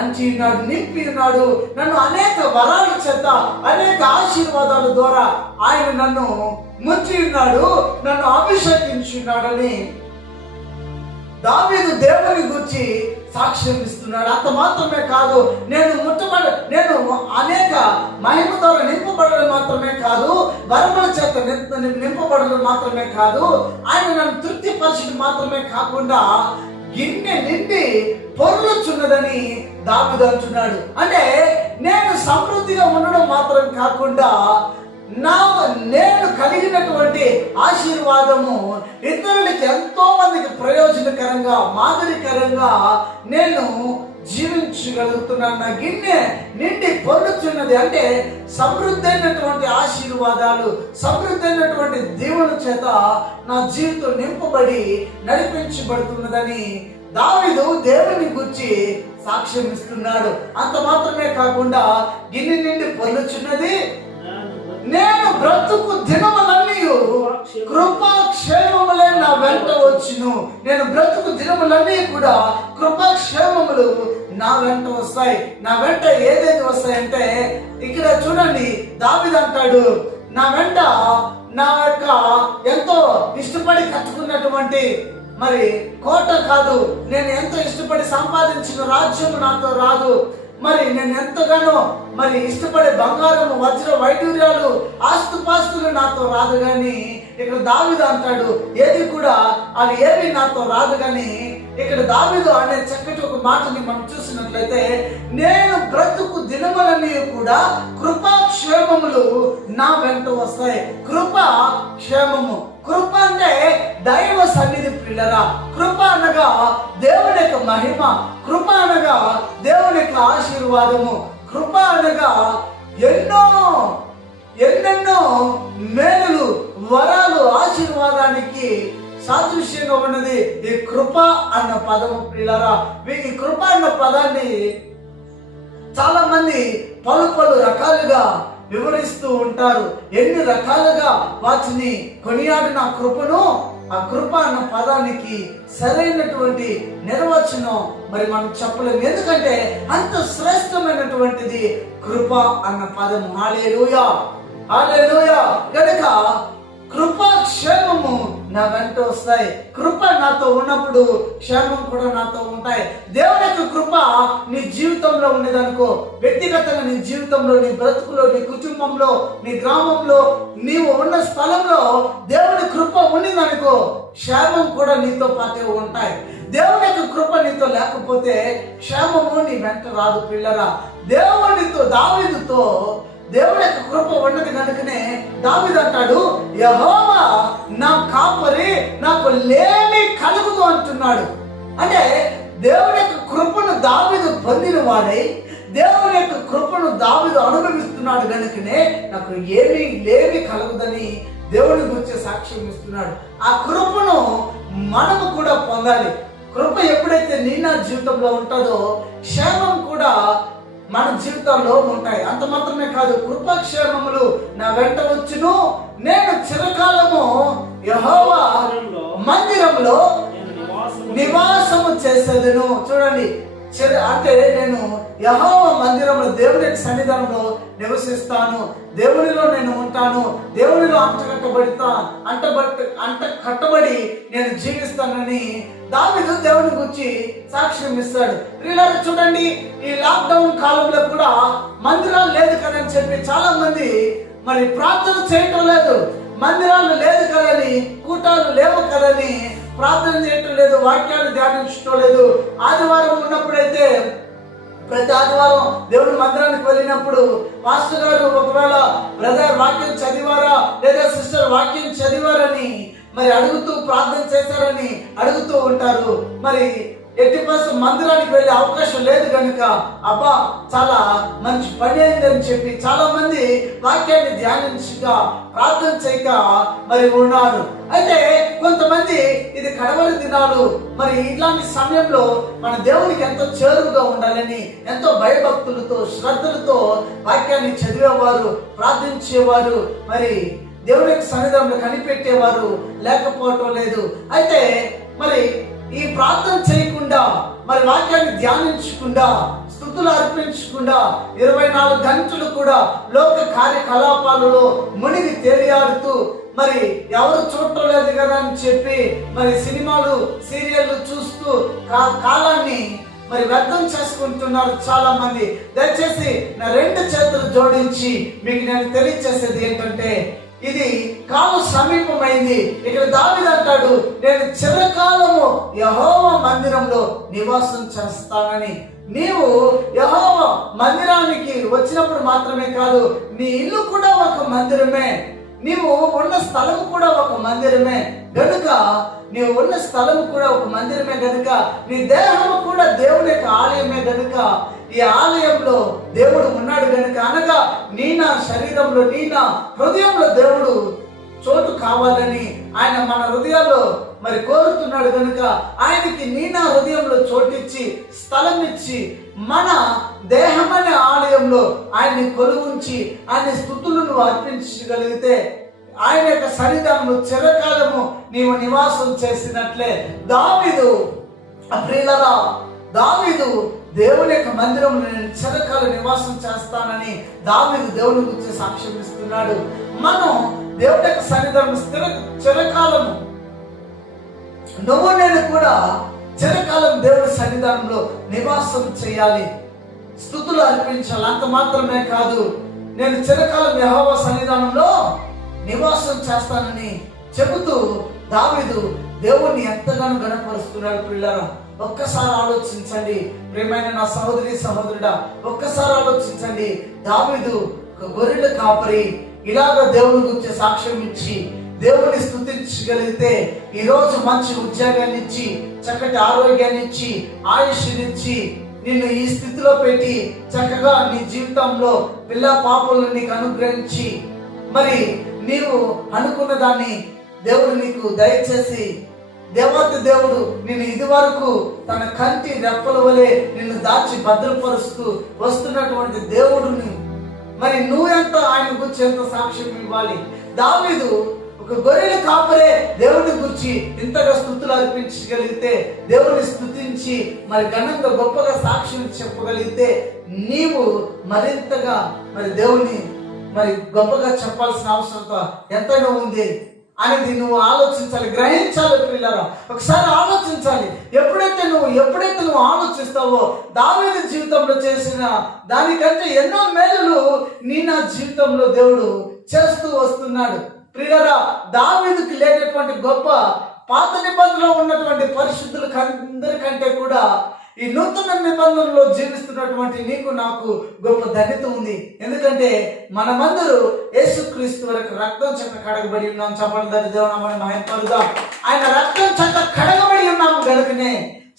అంటున్నాడు, నింపి ఉన్నాడు. నన్ను అనేక వరాల చేత, అనేక ఆశీర్వాదాల ద్వారా ఆయన నన్ను ముంచి ఉన్నాడు, నన్ను అభిషేకించి ఉన్నాడని దావీదు దేవుని గురించి సాక్ష్యం ఇస్తున్నాడు. అంత మాత్రమే కాదు, నేను అనేక మహిమ ద్వారా నింపబడడం మాత్రమే కాదు, వరముల చేత నింపబడడం మాత్రమే కాదు, ఆయన నన్ను తృప్తిపరచడం మాత్రమే కాకుండా గిన్నె నిండి పొర్లుచున్నదని దావీదు అంటున్నాడు. అంటే నేను సమృద్ధిగా ఉండడం మాత్రం కాకుండా, నేను కలిగినటువంటి ఆశీర్వాదము ఇతరులకి, ఎంతో మందికి ప్రయోజనకరంగా, మాదిరికరంగా నేను జీవించగలుగుతున్నాను. నా గిన్నె నిండి పొర్లుచున్నది అంటే సమృద్ధి అయినటువంటి ఆశీర్వాదాలు, సమృద్ధి అయినటువంటి దీవుల చేత నా జీవితం నింపబడి నడిపించబడుతున్నదని దావీదు దేవుని గురించి సాక్ష్యం ఇస్తున్నాడు. అంత మాత్రమే కాకుండా, గిన్నె నిండి పొర్లుచున్నది, నేను బ్రతుకు దినములన్నీ కృపాక్షేమములే నా వెంట వచ్చును. నేను బ్రతుకు దినములన్నీ కూడా కృపాక్షేమములు నా వెంట వస్తాయి. నా వెంట ఏదైతే వస్తాయంటే, ఇక్కడ చూడండి, దావీదు అంటాడు, నా వెంట నా యొక్క ఎంతో ఇష్టపడి కట్టుకున్నటువంటి మరి కోట కాదు, నేను ఎంతో ఇష్టపడి సంపాదించిన రాజ్యం నాతో రాదు, మరి నేను ఎంతగానో మరి ఇష్టపడే బంగారము, వజ్ర వైడూర్యాలు, ఆస్తుపాస్తులు నాతో రాదు. కానీ ఇక్కడ దావీదు అంటాడు, ఏది కూడా అవి ఏవి నాతో రాదు. కానీ ఇక్కడ దావీదు అనే చక్కటి ఒక మాటని మనం చూసినట్లయితే, నేను బ్రతుకు దినములన్నీ కూడా కృపాక్షేమములు నా వెంట వస్తాయి. కృపాక్షేమము, కృప అంటే దైవ సన్నిధి ప్రియులరా. కృప అనగా దేవుని యొక్క మహిమ, కృప అనగా దేవుని యొక్క ఆశీర్వాదము, కృప అనగా ఎన్నెన్నో మేలులు, వరాలు, ఆశీర్వాదానికి సాదృశ్యంగా ఉన్నది ఈ కృప అన్న పదము ప్రియులరా. ఈ కృప అన్న పదాన్ని చాలా మంది పలు రకాలుగా వివరిస్తూ ఉంటారు. ఎన్ని రకాలుగా వాటిని కొనియాడిన కృపను, ఆ కృప అన్న పదానికి సరైనటువంటి నిర్వచనం మరి మనం చెప్పలేము. ఎందుకంటే అంత శ్రేష్టమైనటువంటిది కృప అన్న పదం. హల్లెలూయా, హల్లెలూయా. గనుక కృప క్షేమము నా వెంట వస్తాయి. కృప నాతో ఉన్నప్పుడు క్షేమం కూడా నాతో ఉంటాయి. దేవుని యొక్క కృప నీ జీవితంలో ఉండేదనుకో, వ్యక్తిగతంగా నీ జీవితంలో, నీ బ్రతుకులో, నీ కుటుంబంలో, నీ గ్రామంలో, నీవు ఉన్న స్థలంలో దేవుని కృప ఉండిందనుకో, క్షేమం కూడా నీతో పాటే ఉంటాయి. దేవుని యొక్క కృప నీతో లేకపోతే క్షేమము నీ వెంట రాదు పిల్లరా. దావీదుతో దేవుని యొక్క కృప ఉన్నది కనుకనే దావీదు అంటాడు, యెహోవా నా కాపరి, నాకు లేమి కలుగుతూ అంటున్నాడు. అంటే దేవుని యొక్క కృపను దావీదు పొందిన వాడై, దేవుని యొక్క కృపను దావీదు అనుభవిస్తున్నాడు కనుకనే నాకు ఏమీ లేమి కలుగుదని దేవుని గురించి సాక్ష్యం ఇస్తున్నాడు. ఆ కృపను మనము కూడా పొందాలి. కృప ఎప్పుడైతే నీ నా జీవితంలో ఉంటుందో క్షేమం కూడా మన జీవితాల్లో ఉంటాయి. అంత మాత్రమే కాదు, కృపాక్షేమములు నా వెంట వచ్చును, నేను చిరకాలము యెహోవా మందిరంలో నివాసము చేసేదను. చూడండి, అంటే నేను యెహోవా మందిరంలో, దేవుని సన్నిధానంలో నివసిస్తాను, దేవునిలో నేను ఉంటాను, దేవునిలో కట్టబడి నేను జీవిస్తానని దావీదు దేవుని గురించి సాక్ష్యం ఇస్తాడు. ప్రియులారా చూడండి, ఈ లాక్డౌన్ కాలంలో కూడా మందిరాలు లేదు కదని చెప్పి చాలా మంది మరి ప్రార్థన చేయటం లేదు. మందిరాలు లేదు కదని, కూటాలు లేవు కదని ప్రార్థన చేయటం లేదు, వాక్యాలు ధ్యానించడం లేదు. ఆదివారం ఉన్నప్పుడైతే ప్రతి ఆదివారం దేవుని మందిరానికి వెళ్ళినప్పుడు మాస్టర్ గారు ఒకవేళ బ్రదర్ వాక్యం చదివారా లేదా సిస్టర్ వాక్యం చదివారని మరి అడుగుతూ, ప్రార్థన చేశారని అడుగుతూ ఉంటారు. మరి ఎట్టి పరిస్థితుల్లో మందిరానికి వెళ్ళే అవకాశం లేదు కనుక అబ్బా చాలా మంచి పని అయిందని చెప్పి చాలా మంది వాక్యాన్ని ధ్యానించక, ప్రార్థన చేయక మరి ఉన్నారు. అయితే కొంతమంది ఇది కడవరి దినాలు, మరి ఇట్లాంటి సమయంలో మన దేవునికి ఎంతో చేరువుగా ఉండాలని ఎంతో భయభక్తులతో, శ్రద్ధలతో వాక్యాన్ని చదివేవారు, ప్రార్థించేవారు, మరి దేవుని సన్నిధానంలో కనిపెట్టేవారు లేకపోవటం లేదు. అయితే మరి ఈ ప్రార్థన చేయకుండా, మరి వాక్యాన్ని ధ్యానించకుండా, స్తుతులు అర్పించకుండా 24 గంటలు కూడా లోక కార్యకలాపాలలో మునిగి తేలియాడుతూ, మరి ఎవరు చూడటం లేదు కదా అని చెప్పి మరి సినిమాలు, సీరియళ్ళు చూస్తూ కాలాన్ని మరి వ్యర్థం చేసుకుంటున్నారు చాలా మంది. దయచేసి నా 2 చేతులు జోడించి మీకు నేను తెలియచేసేది ఏంటంటే, ఇది కాలం సమీపమైంది. ఇక్కడ దావీదు అంటాడు, నేను చిరకాలము యెహోవా మందిరంలో నివాసం చేస్తానని. నీవు యెహోవా మందిరానికి వచ్చినప్పుడు మాత్రమే కాదు, నీ ఇల్లు కూడా ఒక మందిరమే, నీవు ఉన్న స్థలం కూడా ఒక మందిరమే గనుక, నీవు ఉన్న స్థలం కూడా ఒక మందిరమే గనుక, నీ దేహము కూడా దేవుని యొక్క ఆలయమే గనుక, ఈ ఆలయంలో దేవుడు ఉన్నాడు గనుక, అనగా నీ నా శరీరంలో, నీ నా హృదయంలో దేవుడు చోటు కావాలని ఆయన మన హృదయాల్లో మరి కోరుతున్నాడు కనుక, ఆయనకి నీ నా హృదయంలో చోటిచ్చి, స్థలం ఇచ్చి, మన దేహమనే ఆలయంలో ఆయన్ని కొలువుంచి ఆయన స్తుతులను అర్పించగలిగితే ఆయన యొక్క సన్నిధానంలో చిరకాలము నీవు నివాసం చేసినట్లే. దావీదు ప్రియులారా, దావీదు దేవుని యొక్క మందిరంలో నేను చిరకాల నివాసం చేస్తానని దావీదు దేవుని గురించి సాక్ష్యం ఇస్తున్నాడు. మనం దేవుని యొక్క సన్నిధానంలో చిరకాలము, నువ్వు నేను కూడా చిరకాలం దేవుని సన్నిధానంలో నివాసం చేయాలి, స్తుతులు అర్పించాలి. అంత మాత్రమే కాదు, నేను చిరకాలం యెహోవా సన్నిధానంలో నివాసం చేస్తానని చెబుతూ దావీదు దేవుణ్ణి ఎంతగానో గణపరుస్తున్నాడు. పిల్లరా, ఒక్కసారి ఆలోచించండి ప్రియమైన నా సహోదరి సహోదరుడా, ఒక్కసారి ఆలోచించండి. దావీదు ఒక గొర్రెల కాపరి ఇలాగ దేవుని గురించి సాక్ష్యం ఇచ్చి దేవుని స్తుతించగలిగితే ఈరోజు మంచి ఉద్యోగాన్ని ఇచ్చి, చక్కటి ఆరోగ్యాన్ని ఇచ్చి, ఆయుష్నిచ్చి, నిన్ను ఈ స్థితిలో పెట్టి చక్కగా నీ జీవితంలో పిల్ల పాపలను నీకు అనుగ్రహించి, మరి నీవు అనుకున్న దాన్ని దేవుడు నీకు దయచేసి, దేవత దేవుడు నిన్ను ఇదివరకు తన కంటి రెప్పల వలె నిన్ను దాచి భద్రపరుస్తూ వస్తున్నటువంటి దేవుడిని మరి నువ్వెంత ఆయన గురించి ఎంత సాక్ష్యం ఇవ్వాలి? దావీదు ఒక గొర్రెల కాపరే దేవుని గురించి ఇంతగా స్తుతులు అర్పించగలిగితే, దేవుని స్తుతించి మరి ఘనంగా గొప్పగా సాక్ష్యం చెప్పగలిగితే, నీవు మరింతగా మరి దేవుని మరి గొప్పగా చెప్పాల్సిన అవసరత ఎంతైనా ఉంది అనేది నువ్వు ఆలోచించాలి, గ్రహించాలి. పిల్లరా, ఒకసారి ఆలోచించాలి. ఎప్పుడైతే నువ్వు ఆలోచిస్తావో, దావీదు జీవితంలో చేసిన దానికంటే ఎన్నో మేలులు నా జీవితంలో దేవుడు చేస్తూ వస్తున్నాడు. ప్రియులారా, దావీదుకి లేనటువంటి గొప్ప పాత నిబంధనలో ఉన్నటువంటి పరిశుద్ధుల అందరికంటే కూడా ఈ నూతన నిబంధనలో జీవిస్తున్నటువంటి నీకు నాకు గొప్ప ధన్యత ఉంది. ఎందుకంటే మనమందరూ యేసుక్రీస్తు వరకు రక్తం చెక్క కడగబడి ఉన్నాం. చెప్పండి, దేవునామని మహిమపరుద్దాం. ఆయన రక్తం చెక్క కడగబడి ఉన్నాము కనుకనే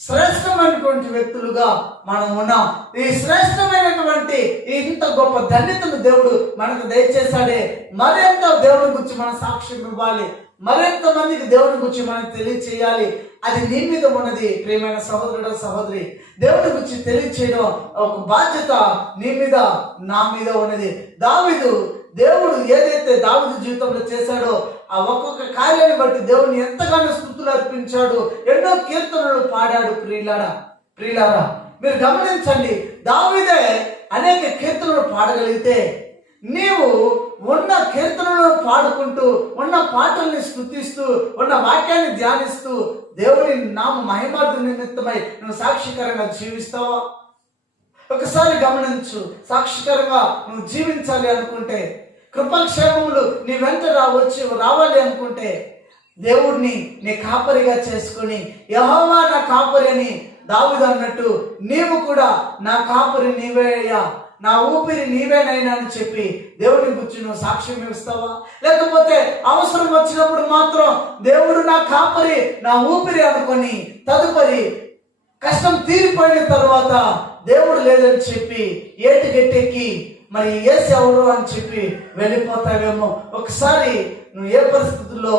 శ్రేష్టమైనటువంటి వ్యక్తులుగా మనం ఉన్నాం. ఈ శ్రేష్టమైనటువంటి ఇంత గొప్ప ధన్యతను దేవుడు మనకు దయచేశాడే. మరింత దేవుని గురించి మనం సాక్ష్యం ఇవ్వాలి, మరింత మందికి దేవుని గురించి మనం తెలియచేయాలి. అది నీ మీద ఉన్నది ప్రియమైన సహోదరుడు, సహోదరి. దేవుని గురించి తెలియచేయడం ఒక బాధ్యత నీ మీద, నా మీద ఉన్నది. దేవుడు ఏదైతే దావీదు జీవితంలో చేశాడో ఆ ఒక్కొక్క కార్యాన్ని బట్టి దేవుని ఎంతగానో స్తుతులు అర్పించాడు, ఎన్నో కీర్తనలు పాడాడు. ప్రియులారా, మీరు గమనించండి, దావీదే అనేక కీర్తనలు పాడగలిగితే, నీవు ఉన్న కీర్తనలు పాడుకుంటూ, ఉన్న పాటల్ని స్తుతిస్తూ, ఉన్న వాక్యాన్ని ధ్యానిస్తూ దేవుని నామ మహిమార్థ నిమిత్తమై నువ్వు సాక్షికరంగా జీవిస్తావా? ఒకసారి గమనించు. సాక్షికరంగా నువ్వు జీవించాలి అనుకుంటే, కృపాక్షేమములు నీ వెంట రావాలి అనుకుంటే, దేవుడిని నీ కాపరిగా చేసుకొని, యెహోవా నా కాపరి అని దావీదు అన్నట్టు నీవు కూడా నా కాపరి నీవేయ్యా, నా ఊపిరి నీవేనైనా అని చెప్పి దేవుని గురించి నువ్వు సాక్ష్యం ఇస్తావా? లేకపోతే అవసరం వచ్చినప్పుడు మాత్రం దేవుడు నా కాపరి, నా ఊపిరి అనుకొని, తదుపరి కష్టం తీరిపోయిన తర్వాత దేవుడు లేదని చెప్పి ఏటిగెట్టెక్కి మరి యేసు ఎవరు అని చెప్పి వెళ్ళిపోతావేమో. ఒకసారి నువ్వు ఏ పరిస్థితుల్లో,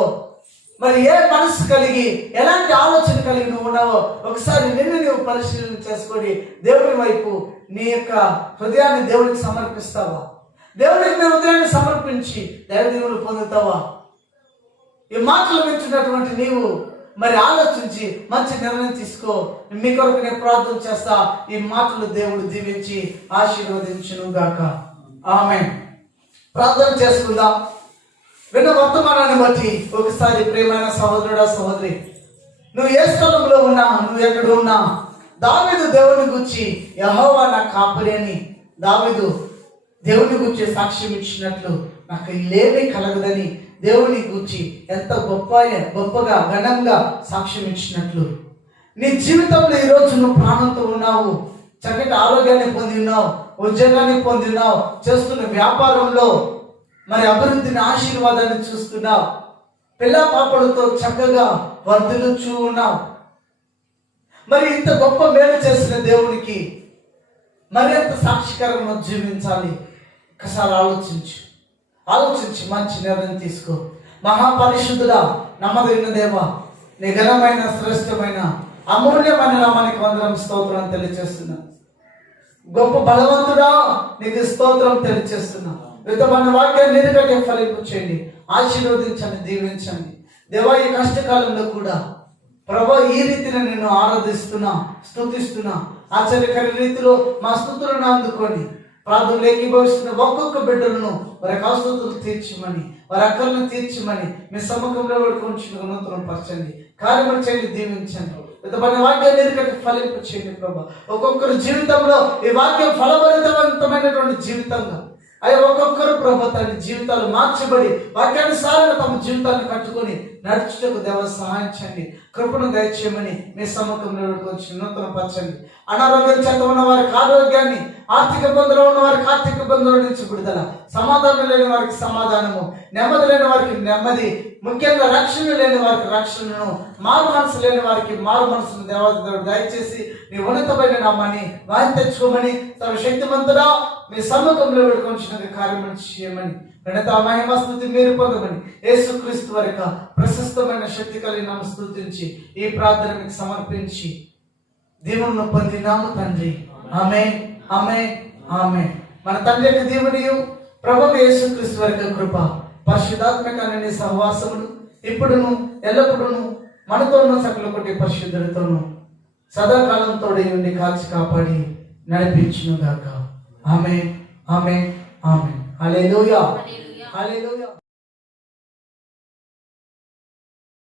మరి ఏ మనసు కలిగి, ఎలాంటి ఆలోచన కలిగి నువ్వు ఉన్నావో ఒకసారి నిన్ను నువ్వు పరిశీలన చేసుకొని దేవుని వైపు నీ యొక్క హృదయాన్ని దేవునికి సమర్పిస్తావా? దేవునికి నీ హృదయాన్ని సమర్పించి దైవదీవులు పొందుతావా? ఈ మాటలు వింటున్నటువంటి నీవు మరి ఆలోచించి మంచి నిర్ణయం తీసుకో. మీ కొరకు నేను ప్రార్థన చేస్తా. ఈ మాటలు దేవుడు దీవించి ఆశీర్వదించును గాక. ఆమేన్. ప్రార్థన చేసుకుందాం. విన్న వర్తమానాన్ని బట్టి ఒకసారి ప్రియమైన సహోదరుడా, సహోదరి, నువ్వు ఏ స్థలంలో ఉన్నా, నువ్వు ఎక్కడ ఉన్నా, దావీదు దేవుని గురించి యెహోవా నా కాపరి అని దావీదు దేవుని గురించి సాక్ష్యం ఇచ్చినట్లు నాకు ఇల్లేమీ కలగదని దేవుని గురించి ఎంత గొప్పగా ఘనంగా సాక్ష్యం ఇచ్చినట్లు నీ జీవితంలో ఈరోజు నువ్వు ప్రాణంతో ఉన్నావు, చక్కటి ఆరోగ్యాన్ని పొంది ఉన్నావు, ఉద్యోగాన్ని పొంది ఉన్నావు, చేస్తున్న వ్యాపారంలో మరి అభివృద్ధిని, ఆశీర్వాదాన్ని చూస్తున్నావు, పిల్ల పాపలతో చక్కగా వర్ధిల్లుచూ ఉన్నావు. మరి ఇంత గొప్ప మేలు చేసిన దేవునికి మరి ఎంత సాక్షికరంగా జీవించాలి? ఒకసారి ఆలోచించి మంచి నిర్ణయం తీసుకో. మహాపరిశుద్ధుడా, నమ్మదగిన దేవా, నీ ఘనమైన, శ్రేష్టమైన, అమూల్యమైన నామానికి వందనం, స్తోత్రం తెలియజేస్తున్నా. గొప్ప బలవంతుడా, నీకు స్తోత్రం తెలియజేస్తున్నా. విధమైన వాక్యాన్ని నిరుగట్టే ఫలింపు చేయండి, ఆశీర్వదించండి, దీవించండి. దేవా, ఈ కష్టకాలంలో కూడా ప్రభా ఈ రీతిని నేను ఆరాధిస్తున్నా, స్తుతిస్తున్నా. ఆశ్చర్యకర రీతిలో మా స్తుతులను అందుకొని ప్రార్థనలు ఏకీభవిస్తున్న ఒక్కొక్క బిడ్డలను వారి అవసరతలు తీర్చమని, వారి అక్కర్లను తీర్చమని మీ సముఖంలో ఉంచుకుని నూతనం పరచండి, కార్యములు చేయండి, దీవించండి. విధమైన వాక్యాన్ని ఎందుకంటే ఫలింపు చేయండి ప్రభా. ఒక్కొక్కరు జీవితంలో ఈ వాక్యం ఫలభరితవంతమైనటువంటి జీవితంగా అయ్యా ఒక్కొక్కరు ప్రభా తన జీవితాలు మార్చబడి వాక్యానుసారంగా తమ జీవితాన్ని కట్టుకొని నడుచుటకు దేవ సహాయం చేయండి, కృపను దయచేయమని మీ సముఖంలో వచ్చి నూతన పరచండి. అనారోగ్యం చేత ఉన్న వారికి ఆరోగ్యాన్ని, ఆర్థిక ఇబ్బందులు ఉన్న వారికి ఆర్థిక ఇబ్బందుల నుంచి విడుదల, సమాధానం లేని వారికి సమాధానము, నెమ్మది లేని వారికి నెమ్మది, ముఖ్యంగా రక్షణ లేని వారికి రక్షణను, మారు మనసు లేని వారికి మారు మనసును దేవాదేవుడు దయచేసి నీ ఉన్నతమైన నామాన్ని వాయి తెచ్చుకోమని, తన శక్తిమంతుడా మీ సముఖంలో వేడుకొంచిన కార్యములు చేయమని, ఘనత మహిమ స్తుతి మీరు పొందమని యేసుక్రీస్తు వరకు ప్రశస్తమైన శక్తి కలిగిన నామమున స్తుతించి ఈ ప్రార్థనకు సమర్పించి దీవెనను పొందినాము తండ్రి. ఆమేన్, ఆమేన్, ఆమేన్. మన తండ్రి యొక్క దేవుడియు ప్రభువు యేసుక్రీస్తు వారి యొక్క కృప పరిశుద్ధాత్మక అనే సహవాసములు ఇప్పుడును ఎల్లప్పుడూను మనతోనూ సకల కొట్టి పరిశుద్ధులతోనూ సదాకాలంతో ఉండి కాల్చి కాపాడి నడిపించును గాక. ఆమేన్ ఆమేన్ ఆమేన్. హల్లెలూయా హల్లెలూయా.